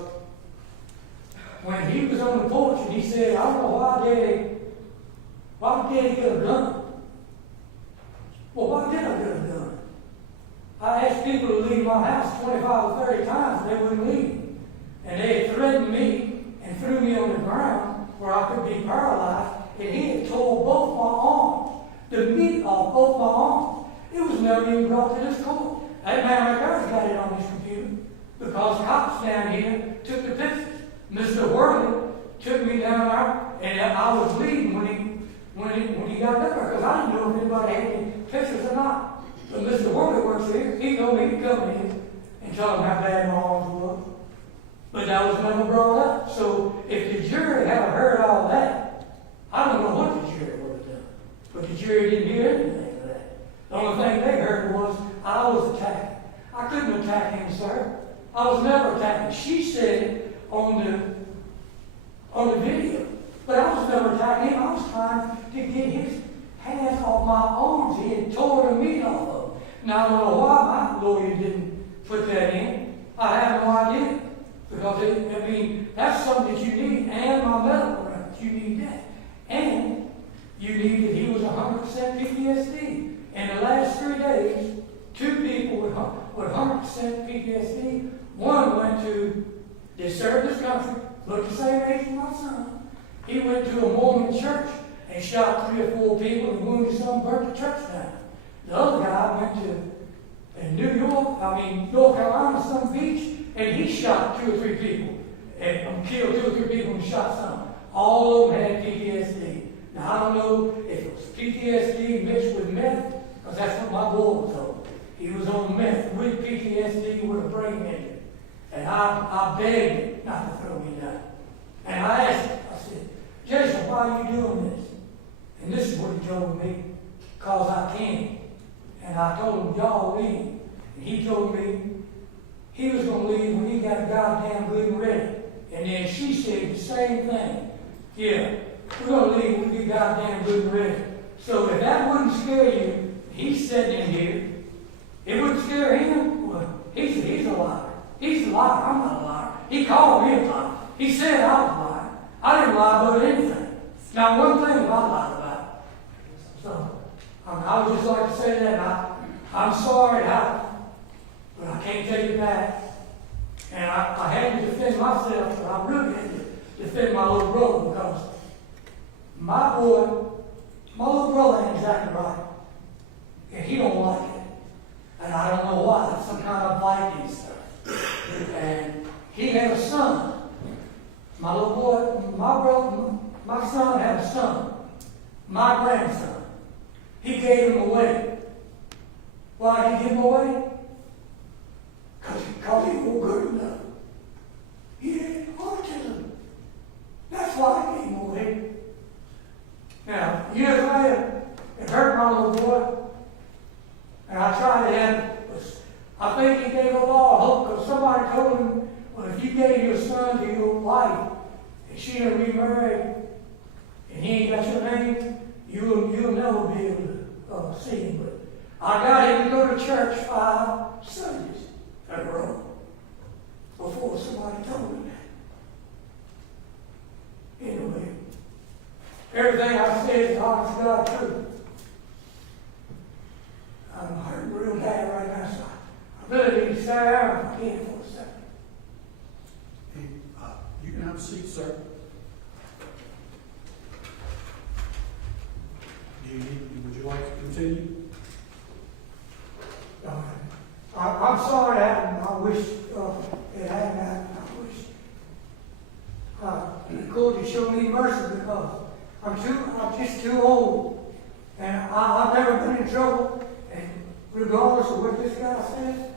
when he was on the porch and he said, I don't know why did Daddy get a gun? Well, why did I get a gun? I asked people to leave my house 25 or 30 times and they wouldn't leave. And they had threatened me and threw me on the ground where I could be paralyzed, and he had tore both my arms, the meat off both my arms. It was never even brought to this court. That man right there's got it on his computer because cops down here took the pictures. Mr. Worley took me down there, and I was bleeding when he got up there because I didn't know if anybody had any pictures or not. But Mr. Worley works here. He told me to come in and tell him how bad my arms were. But that was never brought up. So if the jury had heard all that, I don't know what the jury would have done. But the jury didn't hear anything of that. The only thing they heard was I was attacking. I couldn't attack him, sir. I was never attacking. She said it on the video. But I was never attacking him. I was trying to get his hands off my arms. He had torn the meat off of them. Now, I don't know why my lawyer didn't put that in. I have no idea. Because, that's something that you need. And my medical records, you need that. And you need that he was 100% PTSD. In the last 3 days, 2 people with 100% PTSD. One went to, they served this country, looked the same age as my son. He went to a Mormon church and shot 3 or 4 people and wounded some, burnt the church down. The other guy went to North Carolina, some beach, and he shot 2 or 3 people and killed 2 or 3 people and shot some. All of them had PTSD. Now, I don't know if it was PTSD mixed with meth, because that's what my boy was on. He was on meth with PTSD with a brain injury. And I begged him not to throw me down. And I asked him, I said, Jason, why are you doing this? And this is what he told me, because I can. And I told him, y'all leave. And he told me he was going to leave when he got goddamn good and ready. And then she said the same thing. Yeah, we're going to leave when we get goddamn good and ready. So if that wouldn't scare you, he's sitting in here. It wouldn't scare him? Well, he's a liar. He's a liar. I'm not a liar. He called me a liar. He said I was lying. I didn't lie about anything. Now, one thing I lied about. So, I would just like to say that I'm sorry it happened, but I can't take it back. And I had to defend myself, but I really had to defend my little brother because my little brother ain't exactly right. And he don't like it. And I don't know why. It's some kind of Viking stuff. And he had a son. My little boy, my son had a son. My grandson. He gave him away. Why did he give him away? Because he wasn't good enough. He had autism. That's why I gave him away. Now, years later, it hurt my little boy. And I tried to have it. I think he gave up all hope because somebody told him, well, if you gave your son to your wife and she didn't remarry and he ain't got your name, you'll never be able to see him. But I got him to go to church 5 Sundays in a row before somebody told me that. Anyway, everything I said is honest to God truth. I'm hurting real bad right now, so I really need to stay down if I can for a second. seat, sir. Would you like to continue? I'm sorry that happened. I wish it hadn't happened. I wish the court would show me mercy because I'm just too old. And I've never been in trouble. And regardless of what this guy says,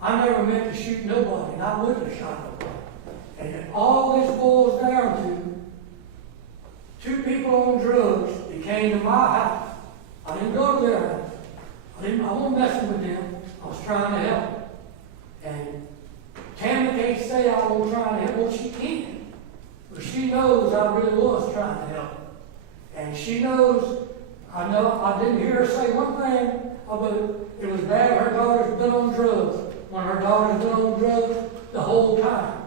I never meant to shoot nobody, and I wouldn't have shot nobody. And all this boils down to 2 people on drugs that came to my house. I didn't go to their house. I wasn't messing with them. I was trying to help. And Tammy can't say I was trying to help. Well, she can. But she knows I really was trying to help. And she knows, I didn't hear her say one thing about it was bad. Her daughter's been on drugs. When her daughter's been on drugs the whole time.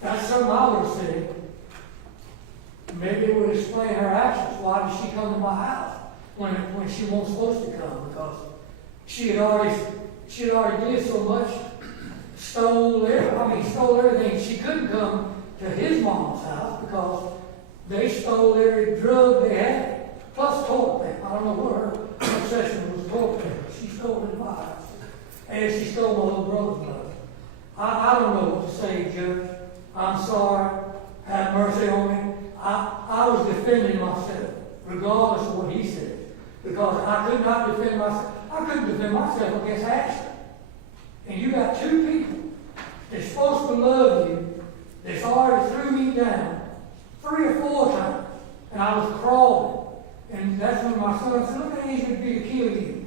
That's something I would have said. Maybe it would explain her actions. Why did she come to my house when she wasn't supposed to come? Because she had already did so much, stole everything. She couldn't come to his mom's house because they stole every drug they had, plus toilet paper. I don't know what her obsession was, toilet paper. She stole it in my house. And she stole my little brother's blood. I don't know what to say, Judge. I'm sorry. Have mercy on me. I was defending myself, regardless of what he said. Because I could not defend myself. I couldn't defend myself against Ashley. And you got 2 people that's supposed to love you that's already threw me down 3 or 4 times. And I was crawling. And that's when my son said, look how easy it would be to kill you.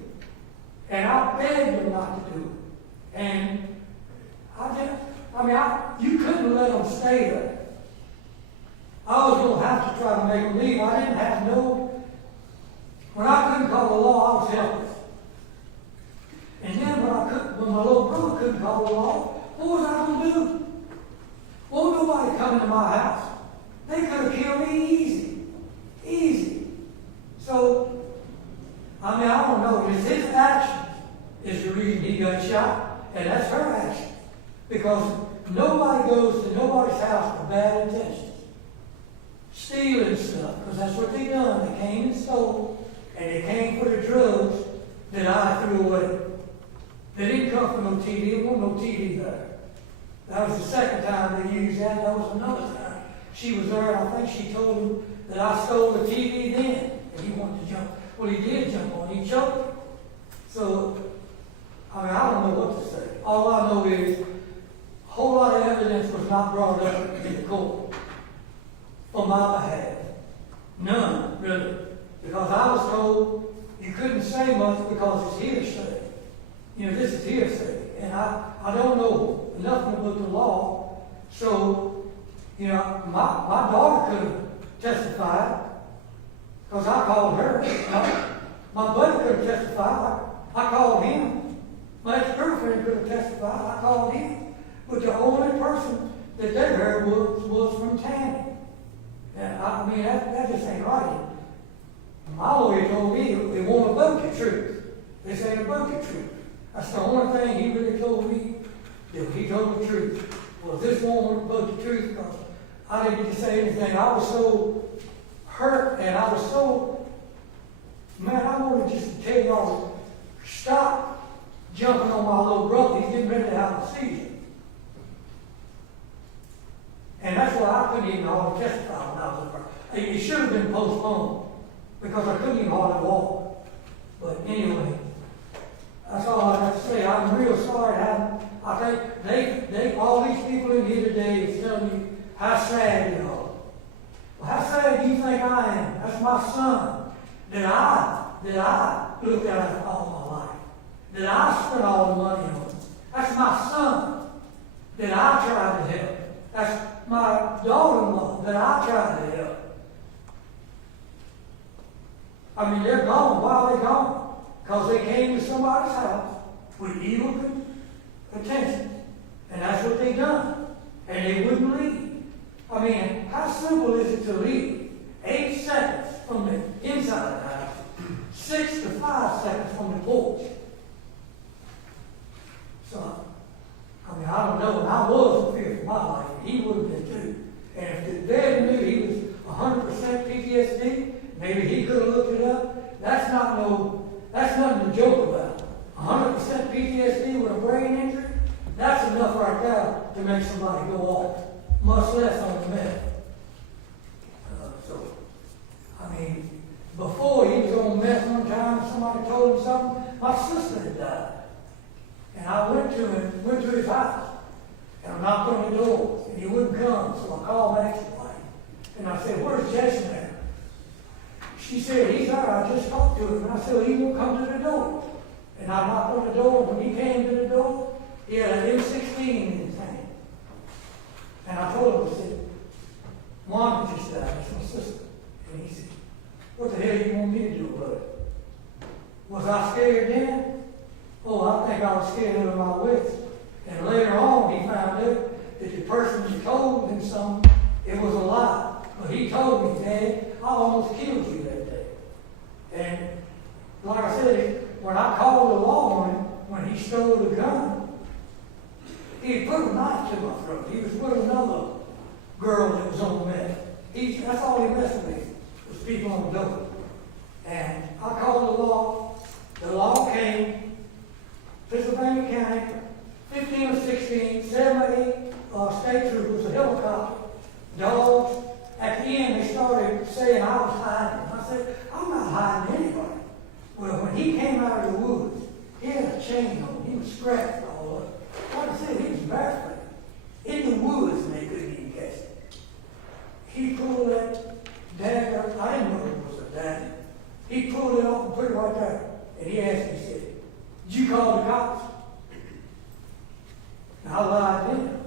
And I begged him not to do it. And you couldn't let them stay there. I was going to have to try to make them leave. I didn't have when I couldn't call the law, I was helpless. And then when my little brother couldn't call the law, what was I going to do? Well, nobody coming to my house. They could have killed me easy. So, I don't know. It's his action is the reason he got shot, and that's her action. Because nobody goes to nobody's house with bad intentions. Stealing stuff, because that's what they done. They came and stole, and they came for the drugs that I threw away. They didn't come for no TV. There wasn't no TV there. That was the second time they used that. That was another time. She was there, and I think she told him that I stole the TV then, and he wanted to jump. Well, he did jump on. He choked him. So, I don't know what to say. All I know is a whole lot of evidence was not brought up in the court on my behalf. None, really. Because I was told you couldn't say much because it's hearsay. This is hearsay. And I don't know nothing about the law. So, my daughter could have testified because I called her. My buddy could have testified. I called him. My ex-girlfriend could have testified. I called him. But the only person that they heard was from Tammy. And that just ain't right. My lawyer told me they want above the truth. This ain't above the truth. That's the only thing he really told me. He told the truth. Well, this won't above the truth because I didn't get to say anything. I was so hurt and I was so, I wanted just to tell y'all, stop jumping on my little brother. He's getting ready to have a seizure. And that's why I couldn't even hardly testify when I was up there. It should have been postponed because I couldn't even hardly walk. But anyway, that's all I have to say. I'm real sorry. I think all these people in here today is telling you how sad you are. Well, how sad do you think I am? That's my son that I looked at all my life. That I spent all the money on. That's my son that I tried to help. That's my daughter-in-law that I tried to help. They're gone. Why are they gone? Because they came to somebody's house with evil intentions. And that's what they done. And they wouldn't leave. How simple is it to leave? 8 seconds from the inside of the house, 6 to 5 seconds from the porch. So, I don't know. I was in fear for my life. He would have been too. he could have looked it up. That's nothing to joke about. 100% PTSD with a brain injury, that's enough right there to make somebody go off, much less on the meth. Before he was on meth one time, somebody told him something, my sister had died. And I went to his house, and I knocked on the door, and he wouldn't come, so I called Maxie White. And I said, where's Jason at? She said, he's there, I just talked to him. And I said, well, he won't come to the door. And I knocked on the door, when he came to the door, he had an M16 in his hand. And I told him, I said, Mom just died, that's my sister. And he said, what the hell do you want me to do about it? Was I scared then? Oh, I think I was scared out of my wits. And later on, he found out that the person who told him something, it was a lie. But he told me, Dad, I almost killed you that day. And like I said, when I called the law on him, when he stole the gun, he had put a knife to my throat. He was with another girl that was on meth. That's all he messed with, was people on the dope. And I called the law. The law came, Pittsylvania County, 15 or 16, 7 or 8 state troopers, a helicopter, dogs. At the end, they started saying I was hiding. I said, I'm not hiding anybody. Well, when he came out of the woods, he had a chain on. He was scratched all up. Like I said, he was barefooted. In the woods, and they couldn't even catch it. He pulled that dagger. I didn't know it was a dagger. He pulled it off and put it right there. And he asked me, he said, did you call the cops? And I lied then.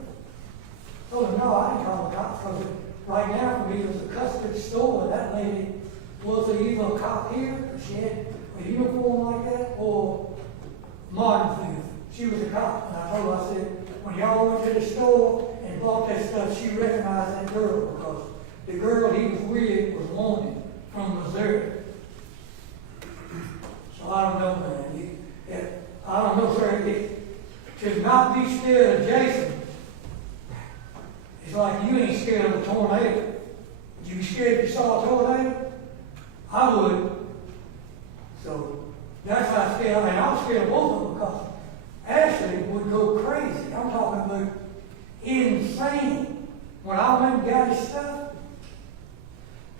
I told him, no, I didn't call the cops because right now for me it was a custody store. And that lady was either a cop here, or she had a uniform like that, or Martinsville. She was a cop. And I told her, I said, when y'all went to the store and bought that stuff, she recognized that girl because the girl he was with was wanted from Missouri. So I don't know, man. I don't know, sir. To not be scared of Jason, it's like you ain't scared of a tornado. Would you be scared if you saw a tornado? I would. So that's how scared I am. And I'm scared of both of them because Ashley would go crazy. I'm talking about insane. When I went and got his stuff,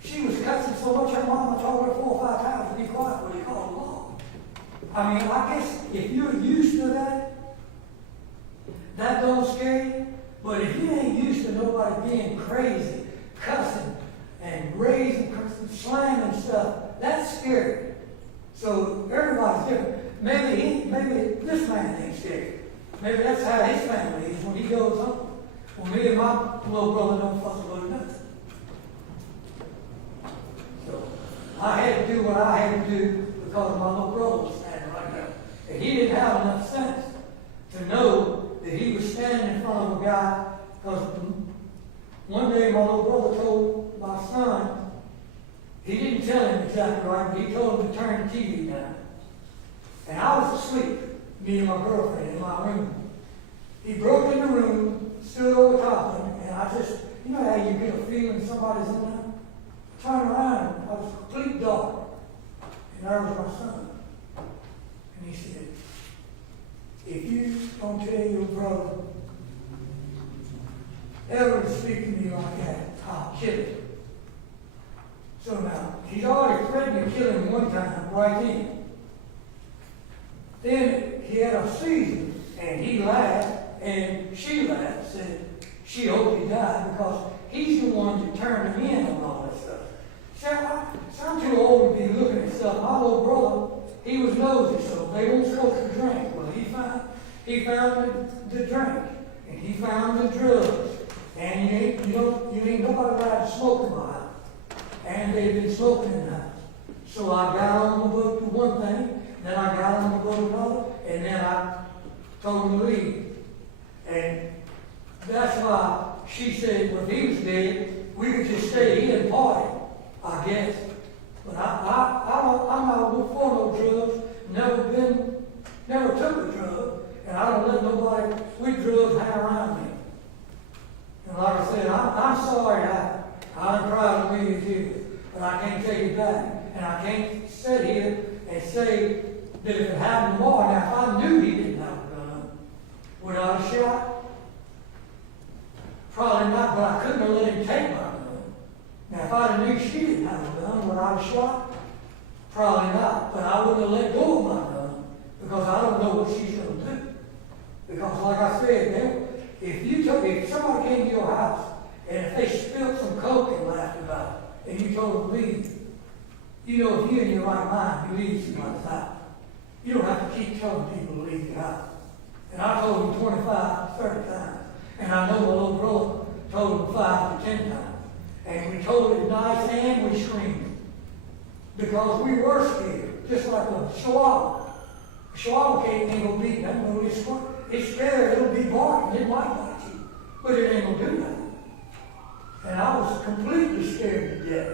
she was cussing so much her mama told her 4 or 5 times to be quiet when he called the law. I mean, I guess if you're used to that, that don't scare you. But if you ain't used to nobody being crazy, cussing, and raising, slamming stuff, that's scary. So everybody's different. Maybe this man ain't scared. Maybe that's how his family is when he goes home. Well, me and my little brother don't fuss about nothing. So I had to do what I had to do because my little brother was standing right there. And he didn't have enough sense to know that he was standing in front of a guy, because one day my little brother told my son, he didn't tell him exactly right, but he told him to turn the TV down. And I was asleep, me and my girlfriend in my room. He broke in the room, stood over top of him, and I just, you know how you get a feeling somebody's in there? Turned around, I was complete dark. And there was my son. And he said, if you don't tell your brother ever to speak to me like that, I'll kill him. So now, he's already threatened to kill him one time, right then. Then he had a seizure, and he laughed, and she laughed, said she hoped he died because he's the one that turned him in on all that stuff. So I'm too old to be looking at stuff. My little brother, he was nosy, so they weren't supposed to drink. Well, he found the drink, and he found the drugs, and you ain't nobody allowed to smoke in my house, and they've been smoking in the house. So I got on the book to one thing, then I got on the book to another, and then I told him to leave. And that's why she said, well, if he was dead, we could just stay here and party, I guess. But I'm not for no drugs, never took a drug, and I don't let nobody with drugs hang around me. And like I said, I'm sorry I'm proud of me as you, but I can't take it back. And I can't sit here and say that if it happened tomorrow, now if I knew he didn't have a gun, would I have shot? Probably not, but I couldn't have let him take my gun. Now if I knew she didn't have a gun, would I have shot? Probably not, but I wouldn't have let go of my gun because I don't know what she's going to do. Because like I said, man, if somebody came to your house and if they spilled some coke and laughed about it, and you told them to leave, you know, if you're in your right mind, you leave somebody's house. You don't have to keep telling people to leave your house. And I told him 25, 30 times. And I know my little brother told him 5 to 10 times. And we told it nice and we screamed. Because we were scared, just like a chihuahua. A chihuahua ain't gonna beat nothing, no, it's scared, it'll be barking, it might bite you, but it ain't gonna do nothing. And I was completely scared to death.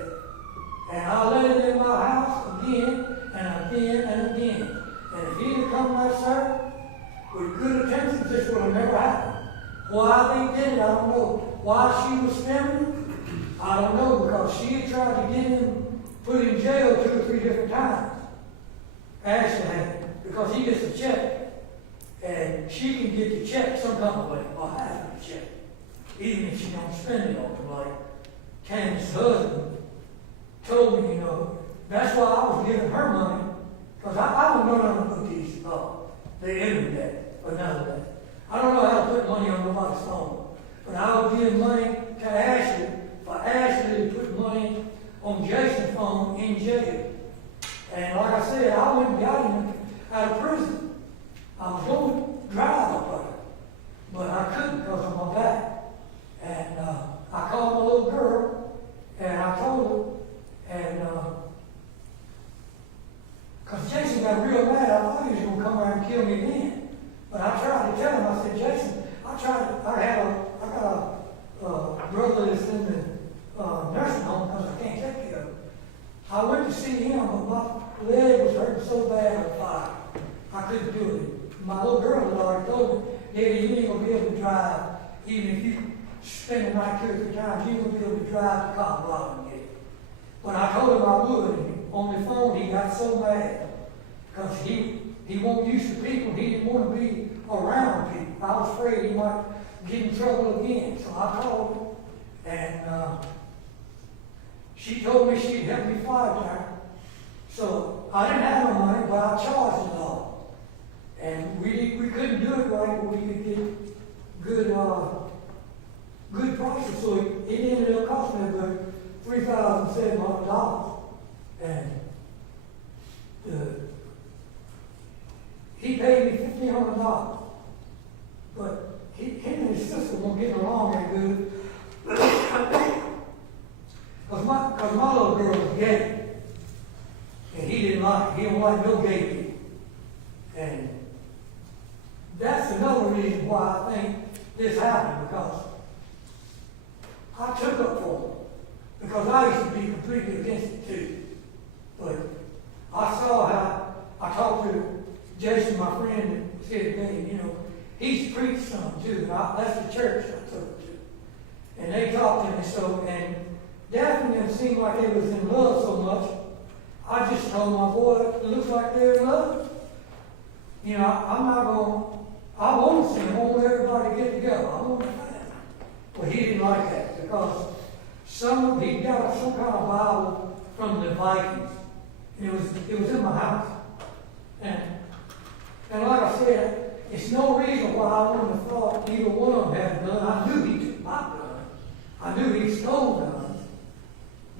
And I let it in my house again and again and again. And if he'd have come right, sir, with good intentions, this would have never happened. Why they did it, I don't know. Why she was filming, I don't know, because she had tried to get him put in jail 2 or 3 different times. Ashley had, because he gets a check. And she can get the check some kind of way, or half of the check. Even if she don't spend it on it, like Candace's husband told me, you know, that's why I was giving her money, because I don't know how to put these the internet or none of that. I don't know how to put money on nobody's phone. But I would give money to Ashley for Ashley to put money on Jason's phone in jail. And like I said, I went and got him out of prison. I was going to drive up there, but I couldn't because of my back. And I called my little girl, and I told her, and because Jason got real mad, I thought he was going to come around and kill me then. But I tried to tell him, I said, Jason, I got a brother that's in the nursing home because I can't take care of him. I went to see him, but my leg was hurting so bad on fire. I couldn't do it. My little girl had already told me, Daddy, you ain't going to be able to drive, even if you spend the night 2 or 3 times, you ain't going to be able to drive to Colorado and get it. But I told him I would, and on the phone he got so mad, because he wasn't used to people, he didn't want to be around people. I was afraid he might get in trouble again, so I called him, and she told me she'd help me fly there. So I didn't have no money, but I charged it all. And we couldn't do it right, but we could get good prices. So it ended up costing me about $3,700. And he paid me $1,500. But him and his sister weren't getting along very good. Because my little girl was gay. And he didn't like it. He didn't like no gay people. And that's another reason why I think this happened, because I took up for him. Because I used to be completely against it too. But I saw how, I talked to Jason, my friend, and said to me, you know, he's preached some too. And that's the church I took to. And they talked to me so, and Daphne didn't seem like they was in love so much. I just told my boy, it looks like they're in love. You know, I want to see him, I want everybody to get together. I want to find. Well, he didn't like that because he got some kind of Bible from the Vikings. And it was in my house. And like I said, it's no reason why I wouldn't have thought either one of them had a gun. I knew he took my gun. I knew he stole guns.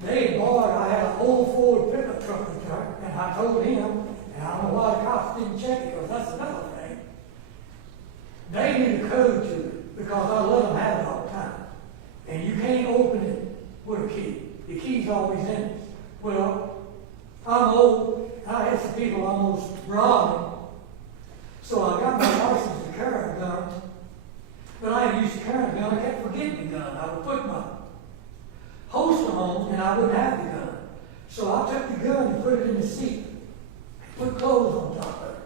I had an old Ford pickup truck in there, and I told him, and I don't know why the cops didn't check it, because that's another thing. They knew the code to it, because I let them have it all the time. And you can't open it with a key. The key's always in it. Well, I'm old, and I had some people almost rob me. So I got my license to carry a gun, but I didn't used to carry a gun. I kept forgetting the gun. I would put my holster on, and I wouldn't have the gun. So I took the gun and put it in the seat. Put clothes on top of it.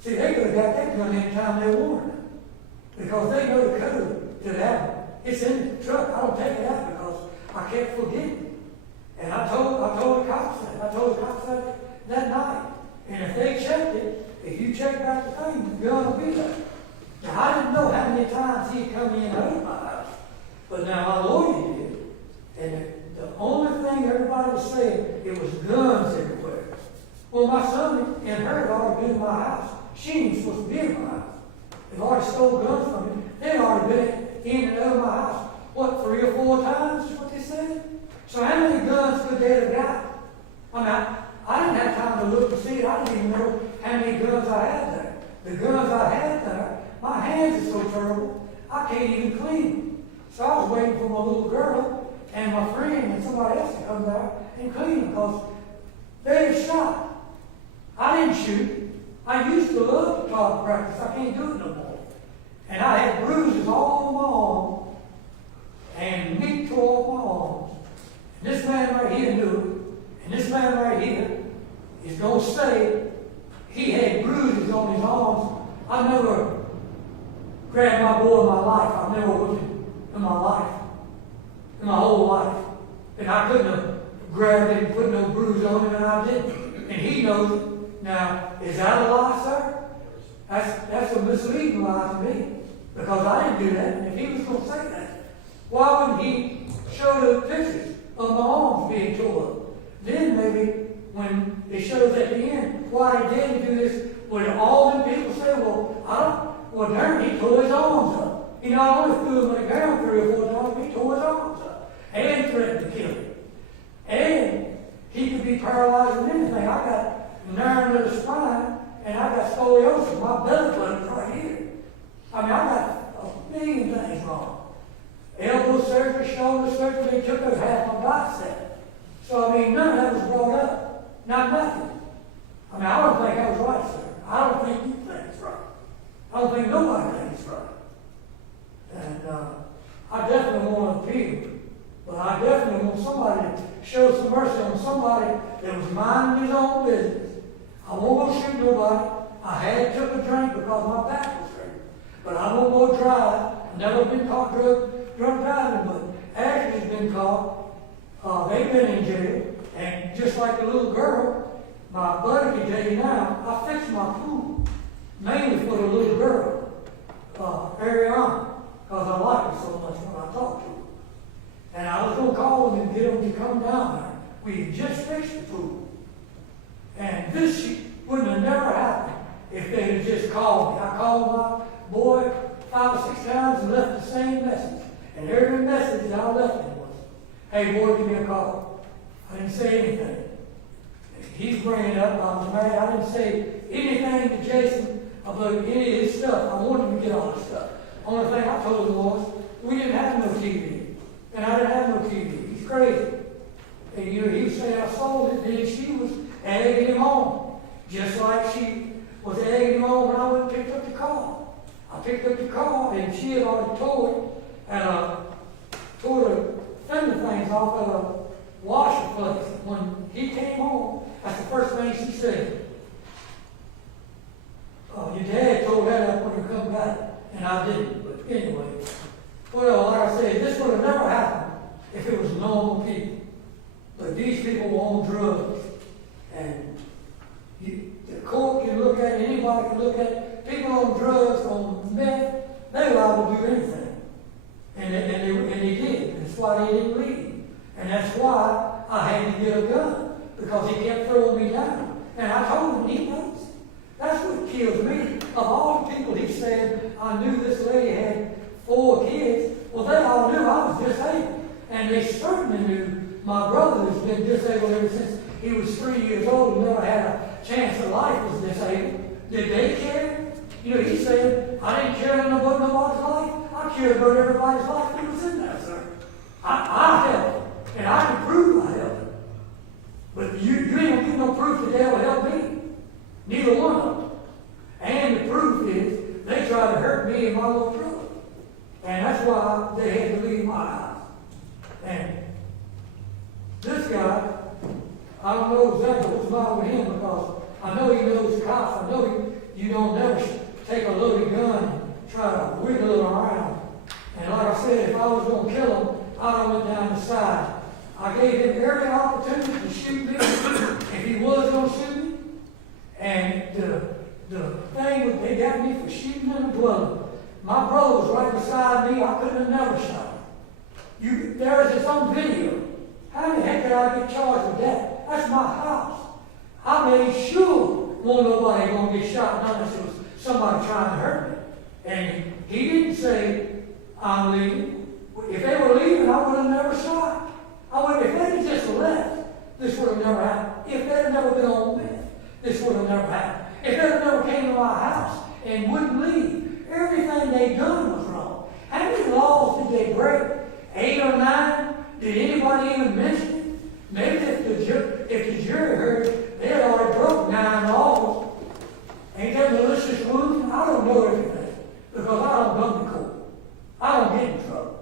See, they could have got that gun anytime they wanted it. Because they know the code to that. It's in the truck. I don't take it out because I kept forgetting. And And I told the cops that night. And if they checked it, if you check back the thing, the gun will be there. Now, I didn't know how many times he'd come in and out of my house, but now my lawyer did. And the only thing everybody was saying, it was guns everywhere. Well, my son and her had already been in my house. She ain't supposed to be in my house. They've already stole guns from me. They'd already been in and out of my house. What, 3 or 4 times is what they said? So how many guns could they have got? I mean, I didn't have time to look and see it. I didn't even know how many guns I had there. The guns I had there, my hands are so terrible, I can't even clean them. So I was waiting for my little girl and my friend and somebody else to come back and clean them because they had shot. I didn't shoot. I used to love to target practice. I can't do it no more. And I had bruises all on my arm and meat tore off my arms. And this man right here knew it. And this man right here is going to say he had bruises on his arms. I never grabbed my boy in my life. I've never whipped him in my life, in my whole life. And I couldn't have grabbed him and put no bruise on him, and I didn't. And he knows it. Now, is that a lie, sir? That's a misleading lie to me. Because I didn't do that. And if he was going to say that, why wouldn't he show the pictures of my arms being tore up? Then maybe when it shows at the end why he didn't do this, would all the people say, well, darn, he tore his arms up. He not only threw him on the ground 3 or 4 times, he tore his arms up and threatened to kill him. And he could be paralyzed with anything. I got narrow of the spine, and I got scoliosis. My belly button is right here. I mean, I got a million things wrong. Elbow surgery, shoulder surgery, they took out half my bicep. So, I mean, none of that was brought up. Not nothing. I mean, I don't think I was right, sir. I don't think you think it's right. I don't think nobody thinks it's right. And I definitely want to appeal. But I definitely want somebody to show some mercy on somebody that was minding his own business. I won't go shoot nobody. I had took a drink because my back was hurting. But I won't go drive. I've never been caught drunk driving, but Ashley's been caught. They've been in jail. And just like the little girl, my buddy can tell you now, I fixed my pool. Mainly for the little girl, Ariana, because I like her so much when I talk to her. And I was going to call them and get them to come down there. We had just fixed the pool. And this wouldn't have never happened if they had just called me. I called my boy 5 or 6 times and left the same message. And every message that I left him was, hey boy, give me a call. I didn't say anything. He's bringing it up, I was mad. I didn't say anything to Jason about any of his stuff. I wanted him to get all this stuff. Only thing I told him was, we didn't have no TV. And I didn't have no TV. He's crazy. And you know, he was saying I sold it, and she was egging him on. Just like she was egging him on when I went and picked up the car. I picked up the car, and she had already tore it, and tore the fender things off of a washer place. When he came home, that's the first thing she said. Your dad told that up when you come back, and I didn't. But anyway, well, like I said, this would have never happened if it was normal people. But these people were on drugs. And the court can look at it, anybody can look at it. People on drugs, on meth, they're liable to do anything. And they did. And that's why they didn't leave. And that's why I had to get a gun. Because he kept throwing me down. And I told him, he knows. That's what kills me. Of all the people he said, I knew this lady had 4 kids. Well, they all knew I was disabled. And they certainly knew my brother has been disabled ever since he was 3 years old and never had a chance of life was disabled. Did they care? You know, he said, I didn't care about nobody's life. I cared about everybody's life that was in there, sir. I helped him. And I can prove I helped him. But you ain't going to get no proof that they'll help me. Neither one of them. And the proof is, they tried to hurt me and my little brother. And that's why they had to leave my house. And this guy, I don't know exactly what's the matter with him because I know he knows cops. I know you don't never take a loaded gun and try to wiggle it around. And like I said, if I was going to kill him, I'd have went down the side. I gave him every opportunity to shoot me if he was going to shoot me. And the thing was, they got me for shooting in the glove. My brother was right beside me. I couldn't have never shot him. There is this on video. How the heck did I get charged with that? That's my house. I made sure won't nobody going to get shot unless it was somebody trying to hurt me. And he didn't say, I'm leaving. If they were leaving, I would have never shot. If they had just left, this would have never happened. If they had never been on meth, this would have never happened. If they had never came to my house and wouldn't leave, everything they done was wrong. How many laws did they break? 8 or 9? Did anybody even mention it? Maybe if the jury heard it, they had already broke 9 laws. Ain't that malicious wound? I don't know everything because I don't come to court. I don't get in trouble.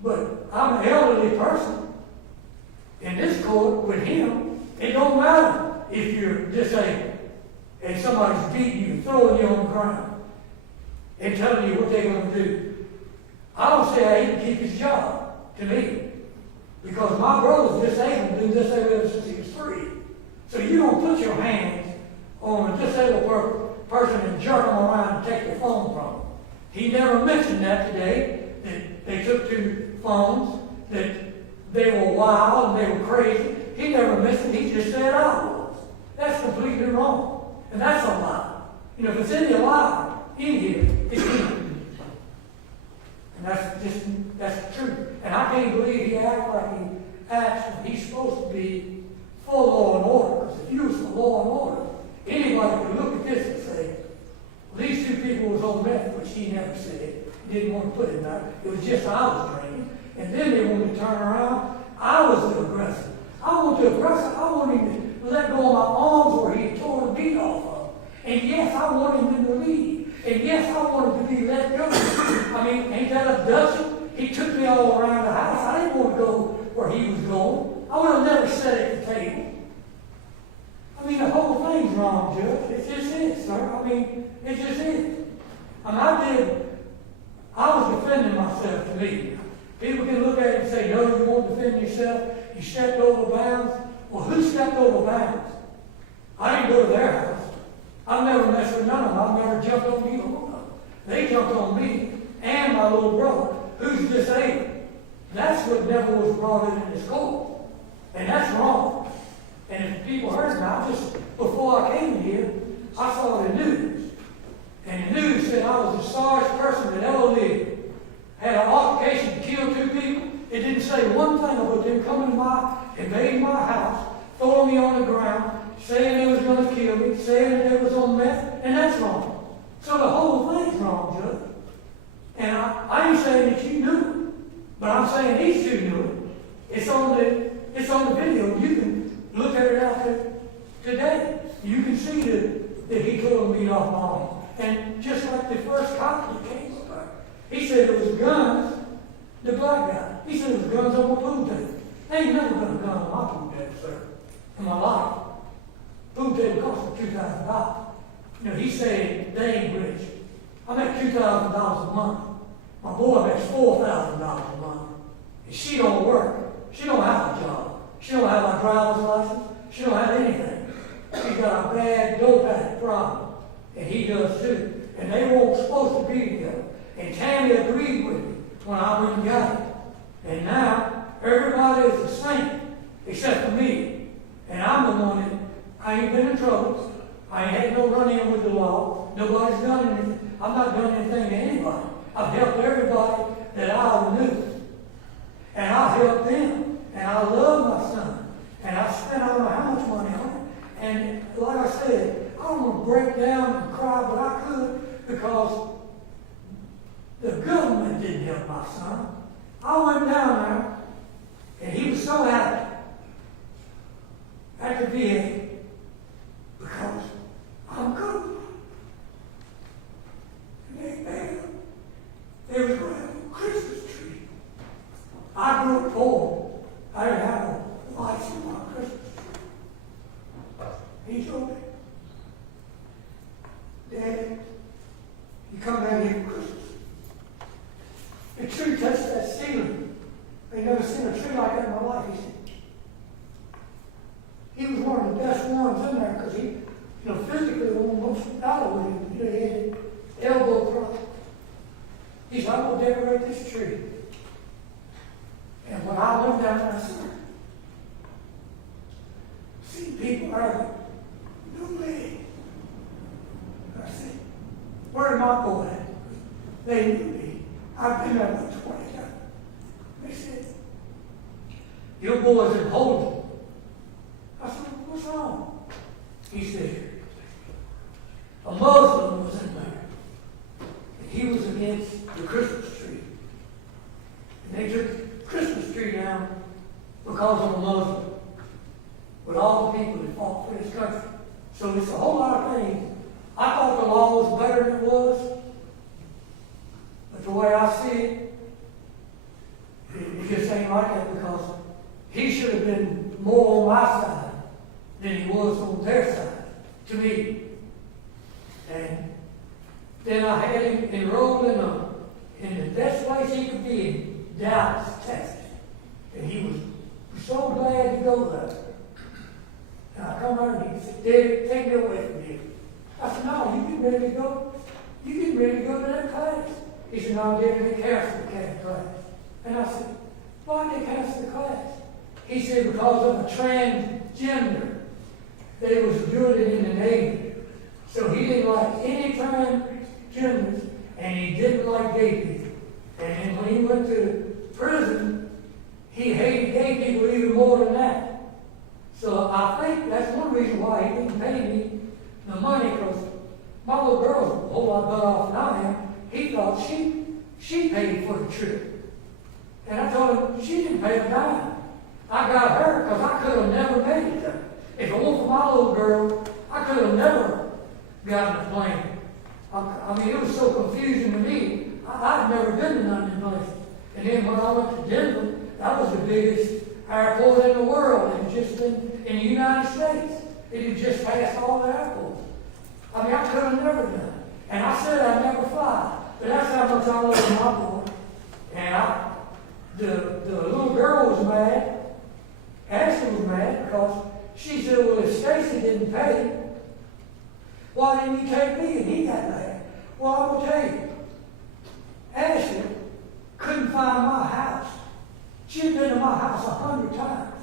But I'm an elderly person. In this court with him, it don't matter if you're disabled and somebody's beating you and throwing you on the ground and telling you what they're going to do. I don't say I didn't keep his job to me. Because my brother's disabled, been disabled ever since he was 3. So you don't put your hands on a disabled person and jerk them around and take their phone from them. He never mentioned that today, that they took 2 phones, that they were wild and they were crazy. He never mentioned it, he just said I was. That's completely wrong. And that's a lie. If it's any lie in here, it's in. And that's the truth. And I can't believe he acts like he acts when he's supposed to be for law and order. Because if he was for law and order, anybody could look at this and say, these 2 people was on meth, which he never said. He didn't want to put it there. It was just I was drinking. And then they wanted to turn around. I was the aggressor. I wanted him to let go of my arms where he had torn the beat off of. And yes, I wanted him to leave. And yes, I wanted to be let go. Ain't that abduction? He took me all around the house. I didn't want to go where he was going. I would have never sat at the table. The whole thing's wrong, Judge. It just is, sir. It just is. I was defending myself to me. People can look at it and say, no, you won't defend yourself. You stepped over bounds. Well, who stepped over bounds? I didn't go to their house. I've never messed with none of them. I've never jumped on either one of them. They jumped on me and my little brother, who's disabled. That's what never was brought in this court. And that's wrong. And if people heard me, before I came here, I saw the news. And the news said I was the sorriest person that ever lived. Had an altercation to kill 2 people. It didn't say one thing about them coming to invading my house, throwing me on the ground, saying they was going to kill me, saying that they was on meth, and that's wrong. So the whole thing's wrong, Judge. And I ain't saying that you knew it, but I'm saying these 2 knew it. It's on the video. You can look at it out there today. You can see that he tore the beat off my arm. And just like the first cop that came up there, he said it was guns, the black guy. He said it was guns on my pool table. There ain't never been a gun on my pool table, sir, in my life. Pool table cost me $2,000. He said they ain't rich. I make $2,000 a month. My boy makes $4,000 a month. And she don't work. She don't have a job. She don't have a driver's license. She don't have anything. She's got a bad dope addict problem. And he does too. And they weren't supposed to be together. And Tammy agreed with me when I went and got it. And now, everybody is the same, except for me. And I'm the one that, I ain't been in trouble. I ain't had no run-in with the law. Nobody's done anything. I've not done anything to anybody. I've helped everybody that I knew. And I helped them. And I love my son. And I spent I don't know how much money on it. And like I said, I don't want to break down and cry, but I could because the government didn't help my son. I went down there, and he was so happy at the VA because I'm good. And they was going to have a Christmas tree. I grew up poor. I didn't have no lights on my Christmas tree. He told me, Daddy, you come down here for Christmas. The tree touched that ceiling. They never seen a tree because he, physically almost died with him. He had elbow problem. He said, I'm going to decorate this tree. And when I went down there, I said, see people are no way. I said, where am I going at? They knew me. I've been there about 20 times. They said, your boy's in holding. I said, what's wrong? He said, a Muslim was in there. And he was against the Christmas tree. And they took the Christmas tree down because of a Muslim. With all the people that fought for this country. So it's a whole lot of things. I thought the law was better than it was. But the way I see it, it just ain't like that, because he should have been more on my side than he was on their side, to me. And then I had him enrolled in the best place he could be in Dallas, Texas. And he was so glad to go there. And I come there and he said, Daddy, take me away from here. I said, no, you getting ready to go? You getting ready to go to that class? He said, no, Daddy, they canceled the class. And I said, why did they cancel the class? He said, because of a transgender. They was doing it in the Navy. So he didn't like any transgenders, and he didn't like gay people. And when he went to prison, he hated gay people even more than that. So I think that's one reason why he didn't pay me the money, because my little girl's a whole lot better off than I am. He thought she paid for the trip. And I told him she didn't pay a dime. I got her because I could have never made it there. If it weren't for my little girl, I could have never gotten a plane. I mean, it was so confusing to me. I'd never been to none of them places. And then when I went to Denver, that was the biggest airport in the world. It was just in the United States. It had just passed all the airports. I mean, I could have never done it. And I said I'd never fly. But that's how much I love my boy. And the little girl was mad. Ashley was mad because she said, well, if Stacy didn't pay, why didn't you take me? And he got mad. Well, I will tell you, Ashley couldn't find my house. She had been to my house 100 times.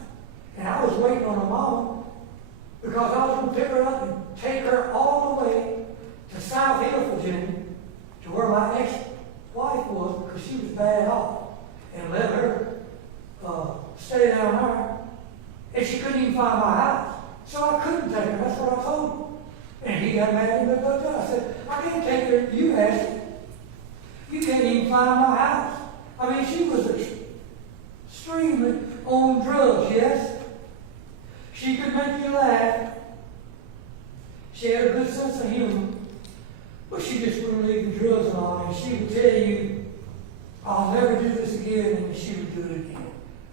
And I was waiting on her mama because I was going to pick her up and take her all the way to South Hill, Virginia, to where my ex-wife was, because she was bad off, and let her stay down there. And she couldn't even find my house. So I couldn't take her. That's what I told him. And he got mad at me about that. I said, I can't take her. You asked her. You can't even find my house. I mean, she was extremely on drugs, yes. She could make you laugh. She had a good sense of humor. But she just wouldn't leave the drugs and all. And she would tell you, I'll never do this again. And she would do it again.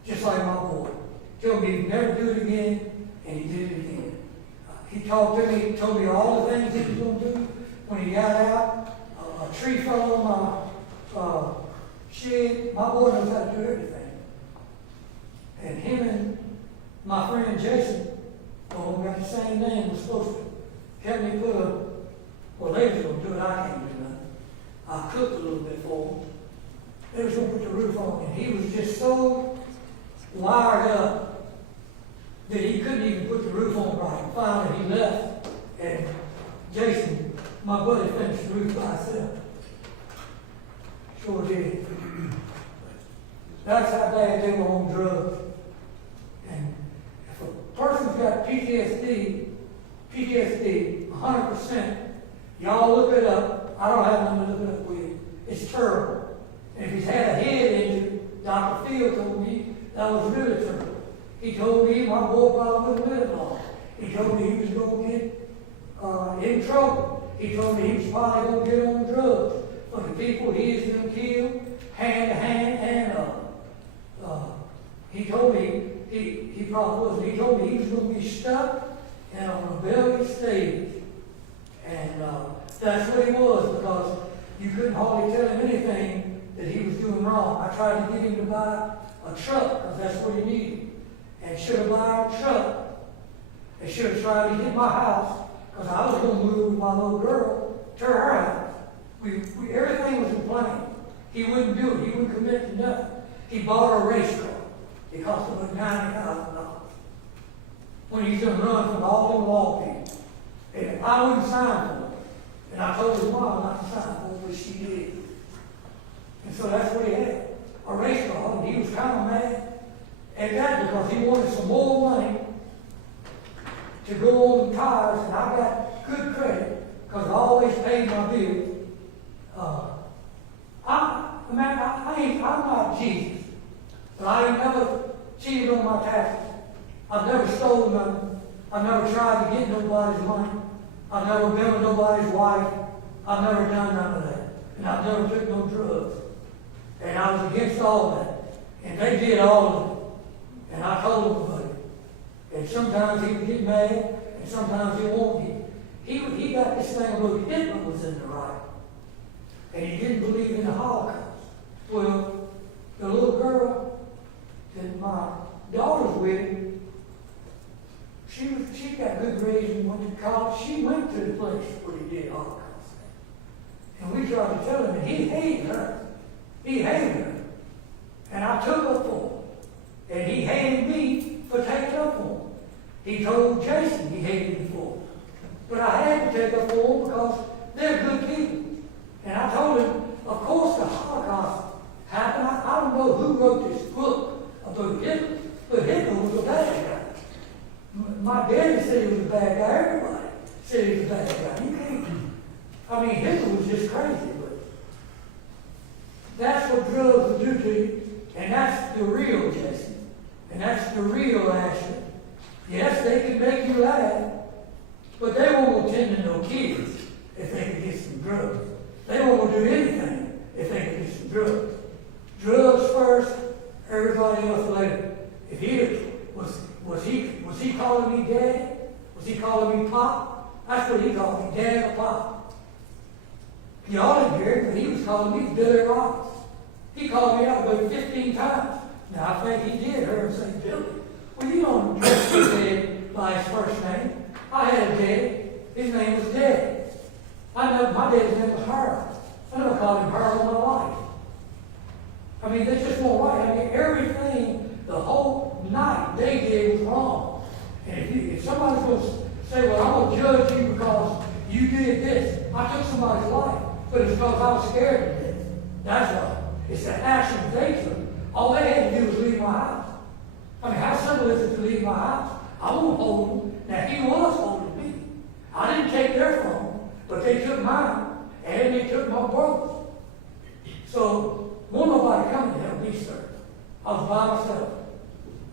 Just like my boy. Told me he'd never do it again, and he did it again. He talked to me, told me all the things he was going to do. When he got out, a tree fell on my shed. My boy knows how to do everything. And him and my friend Jason, who got the same name, was supposed to help me put well, they was going to do it, I can't do nothing. I cooked a little bit for him. They was going to put the roof on, and he was just so wired up that he couldn't even put the roof on right. Finally, he left, and Jason, my buddy, finished the roof by himself. Sure did. That's how bad they were on drugs. And if a person's got PTSD, 100%, y'all look it up. I don't have nothing to look it up with. It's terrible. And if he's had a head injury, Dr. Field told me that was really terrible. He told me my boy probably wouldn't live long. He told me he was going to get in trouble. He told me he was probably going to get on drugs for the people he was going to kill, hand to hand, and he told me he probably wasn't. He told me he was going to be stuck in a rebellious stage, and that's what he was, because you couldn't hardly tell him anything that he was doing wrong. I tried to get him to buy a truck because that's what he needed. And should have bought a truck. And should have tried to get my house, because I was going to move with my little girl to her house. Everything was in plan. He wouldn't do it. He wouldn't commit to nothing. He bought a race car. It cost him about $90,000. When he's going to run from all them law people. And I wouldn't sign for it. And I told his mom not to sign for it, but she did. And so that's what he had. A race car. And he was kind of mad at that because he wanted some more money to go on the tires. And I got good credit because I always paid my bills. I'm not Jesus, but I ain't never cheated on my taxes. I've never stolen nothing. I've never tried to get nobody's money. I've never been with nobody's wife. I've never done none of that. And I've never took no drugs. And I was against all that. And they did all of it. And I told them about it. And sometimes he would get mad, and sometimes he won't get. He got this thing about Hitler was in the right. And he didn't believe in the Holocaust. Well, the little girl that my daughter's with, she got good grades and went to college. She went to the place where he did Holocaust. And we tried to tell him, and he hated her. He hated her. And I took up for him. And he hated me for taking up for him. He told Jason he hated me for him. But I had to take up for him because they're good people. And I told him, of course the Holocaust happened. I don't know who wrote this book about Hitler, but Hitler was a bad guy. My daddy said he was a bad guy. Everybody said he was a bad guy. You can't. I mean, Hitler was just crazy, but that's what drugs will do to you. And that's the real Jason. And that's the real Ashley. Yes, they can make you laugh, but they won't attend to no kids if they can get some drugs. They won't do anything if they can get some drugs. Drugs first, everybody else later. If he was he calling me Dad? Was he calling me Pop? That's what he called me, Dad or Pop. Y'all didn't hear it, but he was calling me Billy Roberts. He called me out about 15 times. Now I think he did hear him say Billy. Well, you don't address your dad by his first name. I had a dad. His name was Dad. I know my dad's name was Harold. I never called him Harold in my life. I mean, they just won't right. I mean, everything, the whole night they did was wrong. And if somebody's going to say, well, I'm going to judge you because you did this, I took somebody's life, but it's because I was scared of death. That's why. It's the action they took. All they had to do was leave my house. I mean, how simple is it to leave my house? I won't hold him. Now, he was holding me. I didn't take their phone, but they took mine, and they took my brother's. So, won't nobody come to help me, sir. I was by myself.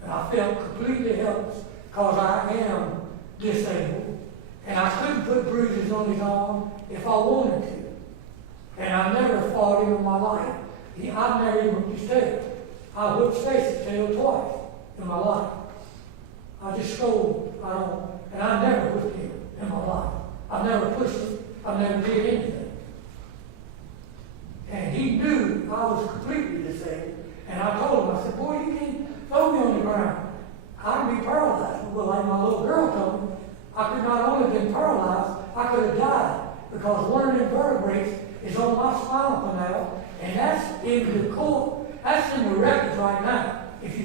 And I felt completely helpless because I am disabled. And I couldn't put bruises on his arm if I wanted to. And I never fought him in my life. I never even whipped his tail. I whipped Stacy's tail twice in my life. I just scolded. And I never whipped him in my life. I never pushed him. I never did anything. And he knew I was completely disabled. And I told him, I said, boy, you can't throw me on the ground. I can be paralyzed. Well, like my little girl told me, I could not only have been paralyzed, I could have died because one of the vertebrae is on my spinal canal. And that's in the court. That's in the records right now. If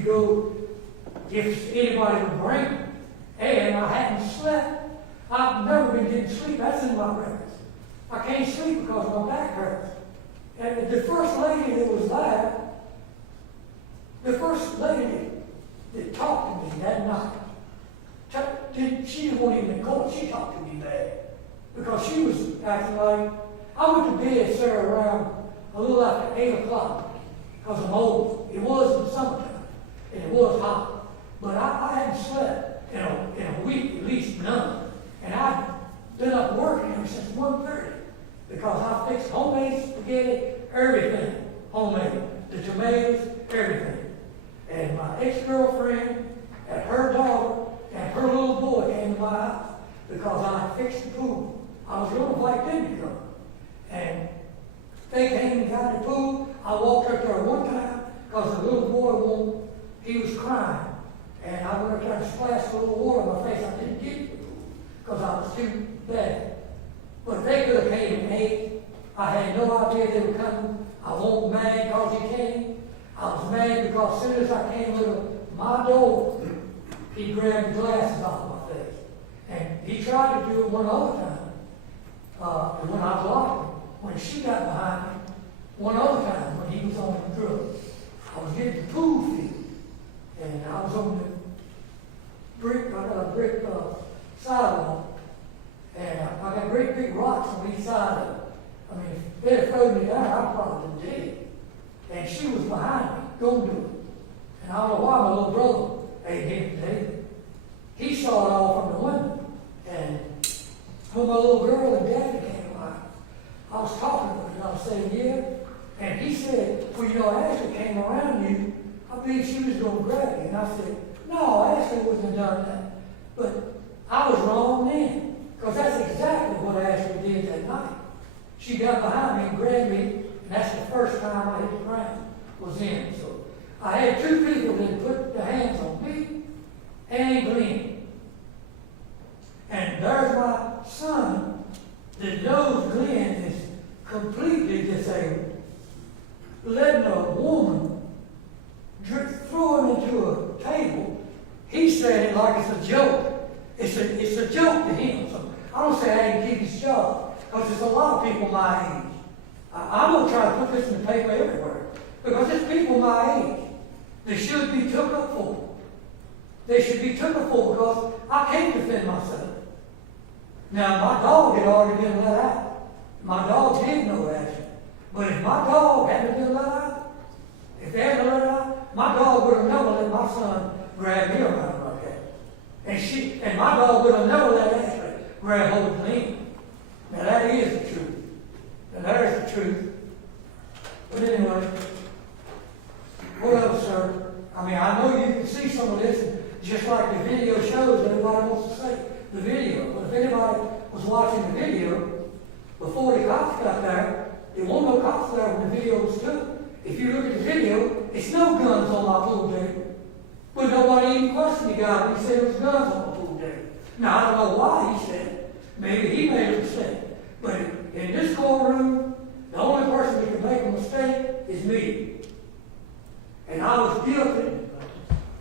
anybody would bring it. And I hadn't slept. I've never been getting sleep. That's in my records. I can't sleep because my back hurts. And the first lady that was there, the first lady that talked to me that night, she wasn't even in court. She talked to me bad. Because she was acting like, I went to bed, sir, around a little after 8 o'clock. Because I'm old. It was in the summertime. And it was hot. But I hadn't slept in a week, at least none. And I'd been up working ever since 1:30. Because I fixed homemade spaghetti, everything. Homemade. The tomatoes, everything. And my ex-girlfriend and her daughter and her little boy came to my house because I fixed the pool. I was going to invite them to come. And they came and got the pool. I walked up there one time because the little boy he was crying. And I went up there and splashed a little water in my face. I didn't get they were coming. I wasn't mad because he came. I was mad because as soon as I came to my door, he grabbed the glasses off my face. And he tried to do it one other time, when I blocked him. When she got behind me, one other time when he was on the drugs. I was getting the pool field, and I was on the brick sidewalk, and I got great big rocks on each side of it. I mean, if they'd have thrown me down, I'd probably been dead. And she was behind me, going to it. And I don't know why my little brother ain't hit David. He saw it all from the window. And when my little girl and daddy came by, I was talking to him, and I was saying, yeah. And he said, well, you know, Ashley came around you. I believe she was going to grab you. And I said, no, Ashley wouldn't have done that. But I was wrong then. Because that's exactly what Ashley did that night. She got behind me and grabbed me, and that's the first time I hit the ground, was then. So I had two people that put their hands on me and Glenn. And there's my son that knows Glenn is completely disabled. Letting a woman throw him into a table, he said it like it's a joke. It's a joke to him. So I don't say I didn't keep his job, because there's a lot of people my age. I'm going to try to put this in the paper everywhere, because there's people my age that should be took up for. They should be took up for because I can't defend myself. Now, my dog had already been let out. My dog did know that. But if my dog hadn't been let out, if they hadn't let out, my dog would have never let my son grab me around like that. And my dog would have never let Ashley grab hold of me. Now that is the truth. And that is the truth. But anyway, what else, sir? I mean, I know you can see some of this, and just like the video shows, everybody wants to say the video. But if anybody was watching the video, before the cops got there, there weren't no cops there when the video was took. If you look at the video, it's no guns on my pool table. But nobody even questioned the guy when he said there was guns on my pool table. Now, I don't know why he said it. Maybe he made a mistake. But in this courtroom, the only person that can make a mistake is me. And I was guilty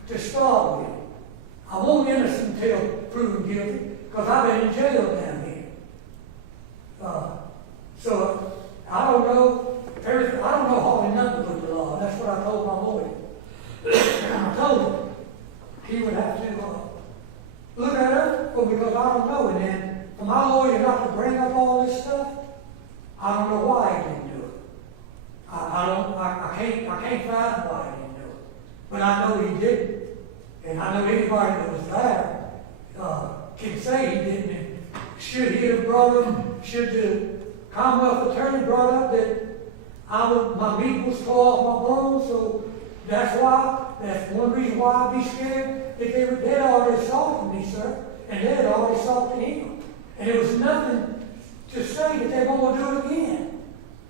to start with. I won't innocent until proven guilty, because I've been in jail down here. So I don't know everything. I don't know hardly nothing with the law. That's what I told my lawyer. And I told him he would have to look at it, but because I don't know. And then for my lawyer not to bring up all this stuff, I don't know why he didn't do it. I can't find why he didn't do it. But I know he didn't. And I know anybody that was there can say he didn't. And should he have brought him, should the Commonwealth Attorney brought up that my meat was tore off my bones, so that's one reason why I'd be scared that they had already assaulted me, sir, and they had already assaulted him. And there was nothing to say that they were going to do it again.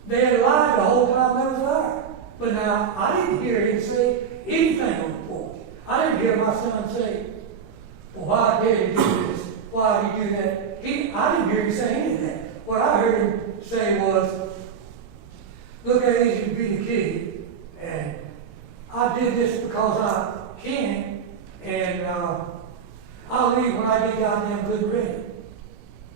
They had lied the whole time they was there. But now, I didn't hear him say anything on the porch. I didn't hear my son say, well, why did he do this? Why did he do that? I didn't hear him say any of that. What I heard him say was, look how easy to be the kid, and I did this because I can, and I'll leave when I get goddamn good and ready.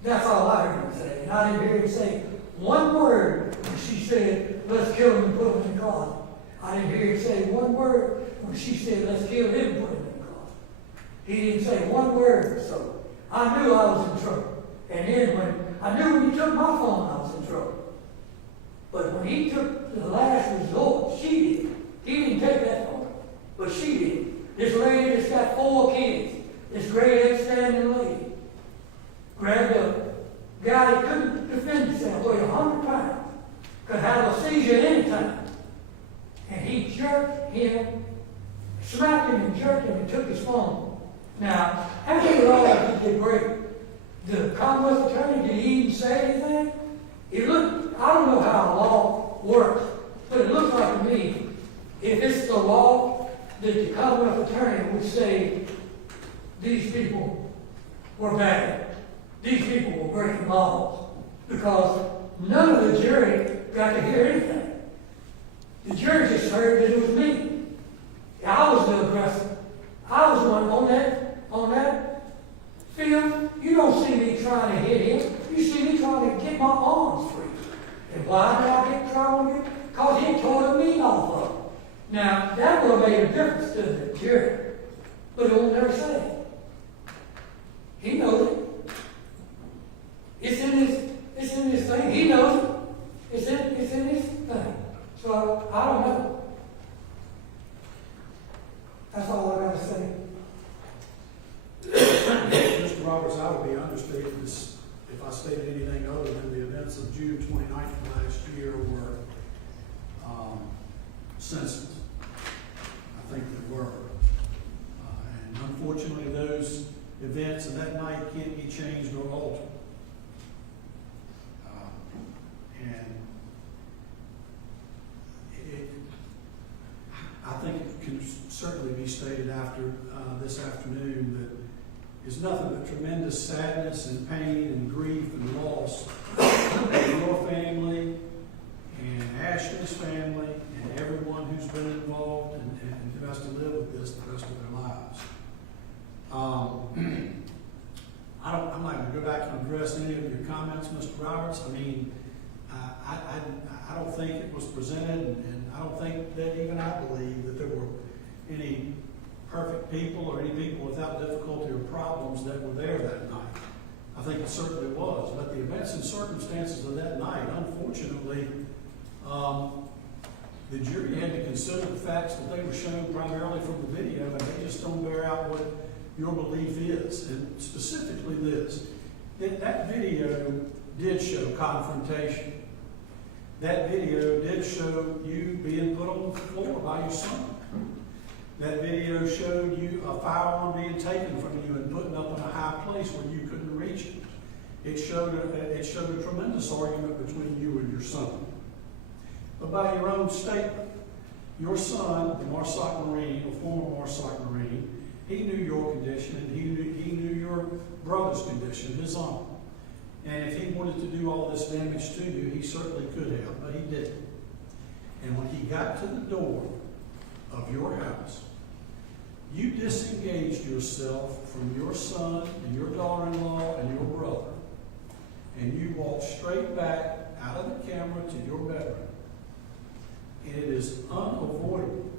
That's all I heard him say. And I didn't hear him say one word when she said, let's kill him and put him in the closet. I didn't hear him say one word when she said, let's kill him and put him in the closet. He didn't say one word, so I knew I was in trouble. And then I knew when he took my phone, I was in trouble. But when he took the last resort, she did. He didn't take that phone, but she did. This lady that's got 4 kids, this great upstanding lady, grabbed a guy that couldn't defend himself, weighed 100 pounds, could have a seizure at any time. And he jerked him, smacked him and jerked him and took his phone. Now, how many laws did they break? The Commonwealth Attorney, did he even say anything? I don't know how law works, but it looks like to me, if it's the law, that the Commonwealth Attorney would say, these people were bad. These people were breaking laws. Because none of the jury got to hear anything. The jury just heard that it was me. I was the aggressor. I was the one on that film. You don't see me trying to hit him. You see me trying to get my arms free. And why did I get in trouble with him? Because he tore the meat off of him. Now, that would have made a difference to the jury. But it will never say it. He knows it. It's in his thing. He knows it. It's in his thing. So I don't know. That's all I gotta say. Mr. Roberts, I would be understated if I stated anything other than the events of June 29th of last year were sensitive. I think they were. And unfortunately, those events of that night can't be changed or altered. I think it can certainly be stated after this afternoon that there's nothing but tremendous sadness and pain and grief and loss in your family and Ashley's family and everyone who's been involved and who has to live with this the rest of their lives. I'm not going to go back and address any of your comments, Mr. Roberts. I mean, I don't think it was presented, and I don't think that even I believe that there were any perfect people or any people without difficulty or problems that were there that night. I think it certainly was. But the events and circumstances of that night, unfortunately, the jury had to consider the facts that they were shown primarily from the video, and they just don't bear out what your belief is. And specifically this, that video did show confrontation. That video did show you being put on the floor by your son. That video showed you a firearm being taken from you and put up in a high place where you couldn't reach it. It showed a tremendous argument between you and your son. But by your own statement, your son, the Marsac Marine, the former Marsac Marine, he knew your condition and he knew your brother's condition, his own. And if he wanted to do all this damage to you, he certainly could have, but he didn't. And when he got to the door of your house, you disengaged yourself from your son and your daughter-in-law and your brother, and you walked straight back out of the camera to your bedroom. And it is unavoidable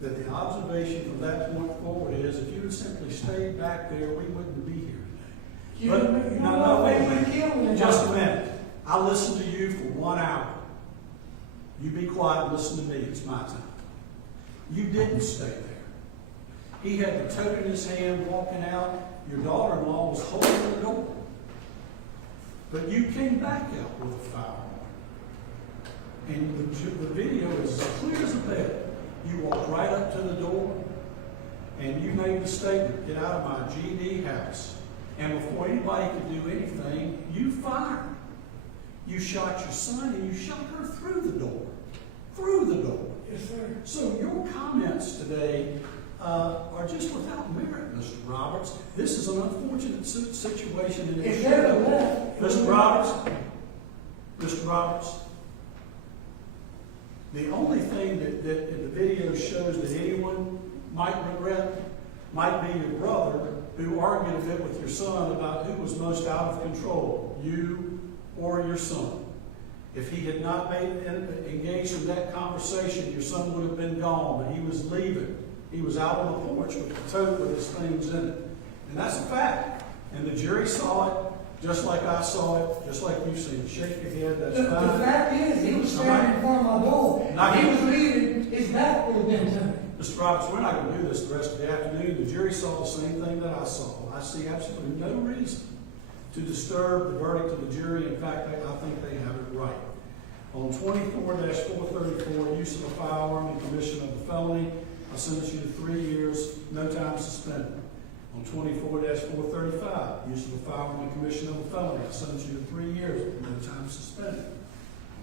that the observation from that point forward is if you had simply stayed back there, we wouldn't be here today. Just a minute. I listened to you for 1 hour. You be quiet and listen to me. It's my time. You didn't stay there. He had the tote in his hand walking out. Your daughter-in-law was holding the door. But you came back out with a firearm. And the video is as clear as a bell. You walked right up to the door and you made the statement, "Get out of my GD house." And before anybody could do anything, you fired. You shot your son and you shot her through the door. Through the door. Yes, sir. So your comments today are just without merit, Mr. Roberts. This is an unfortunate situation. And If they'd have left, Mr. Roberts, the only thing that the video shows that anyone might regret might be your brother, who argued a bit with your son about who was most out of control, you or your son. If he had not engaged in that conversation, your son would have been gone, but he was leaving. He was out on the porch with the tote with his things in it. And that's a fact. And the jury saw it, just like I saw it, just like you've seen it. Shake your head, that's fine. The fact is, he was standing in front of my door. He was leaving, his back would have been to me. Mr. Roberts, we're not going to do this the rest of the afternoon. The jury saw the same thing that I saw. I see absolutely no reason to disturb the verdict of the jury. In fact, I think they have it right. On 24-434, use of a firearm in commission of a felony, I sentence you to 3 years, no time suspended. On 24-435, use of a firearm in commission of a felony, I sentence you to 3 years, no time suspended.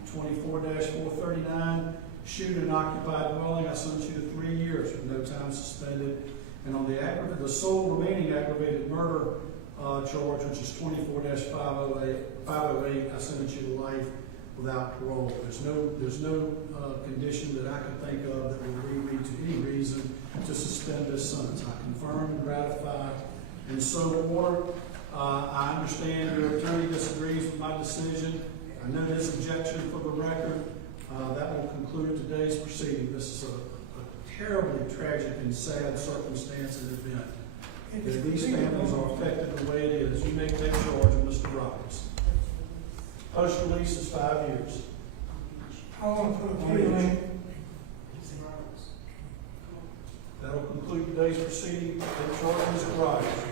On 24-439, shoot an occupied dwelling, I sentence you to 3 years with no time suspended. And on the sole remaining aggravated murder charge, which is 24-508, I sentence you to life without parole. There's no condition that I can think of that would lead me to any reason to suspend this sentence. I confirm and ratify and so order. I understand your attorney disagrees with my decision. I know his objection for the record. That will conclude today's proceeding. This is a terribly tragic and sad circumstance and event. If these families are affected the way it is, you may take charge of Mr. Roberts. Post release is 5 years. I want to put a plea in. That'll conclude today's proceeding. Take charge of Mr. Roberts.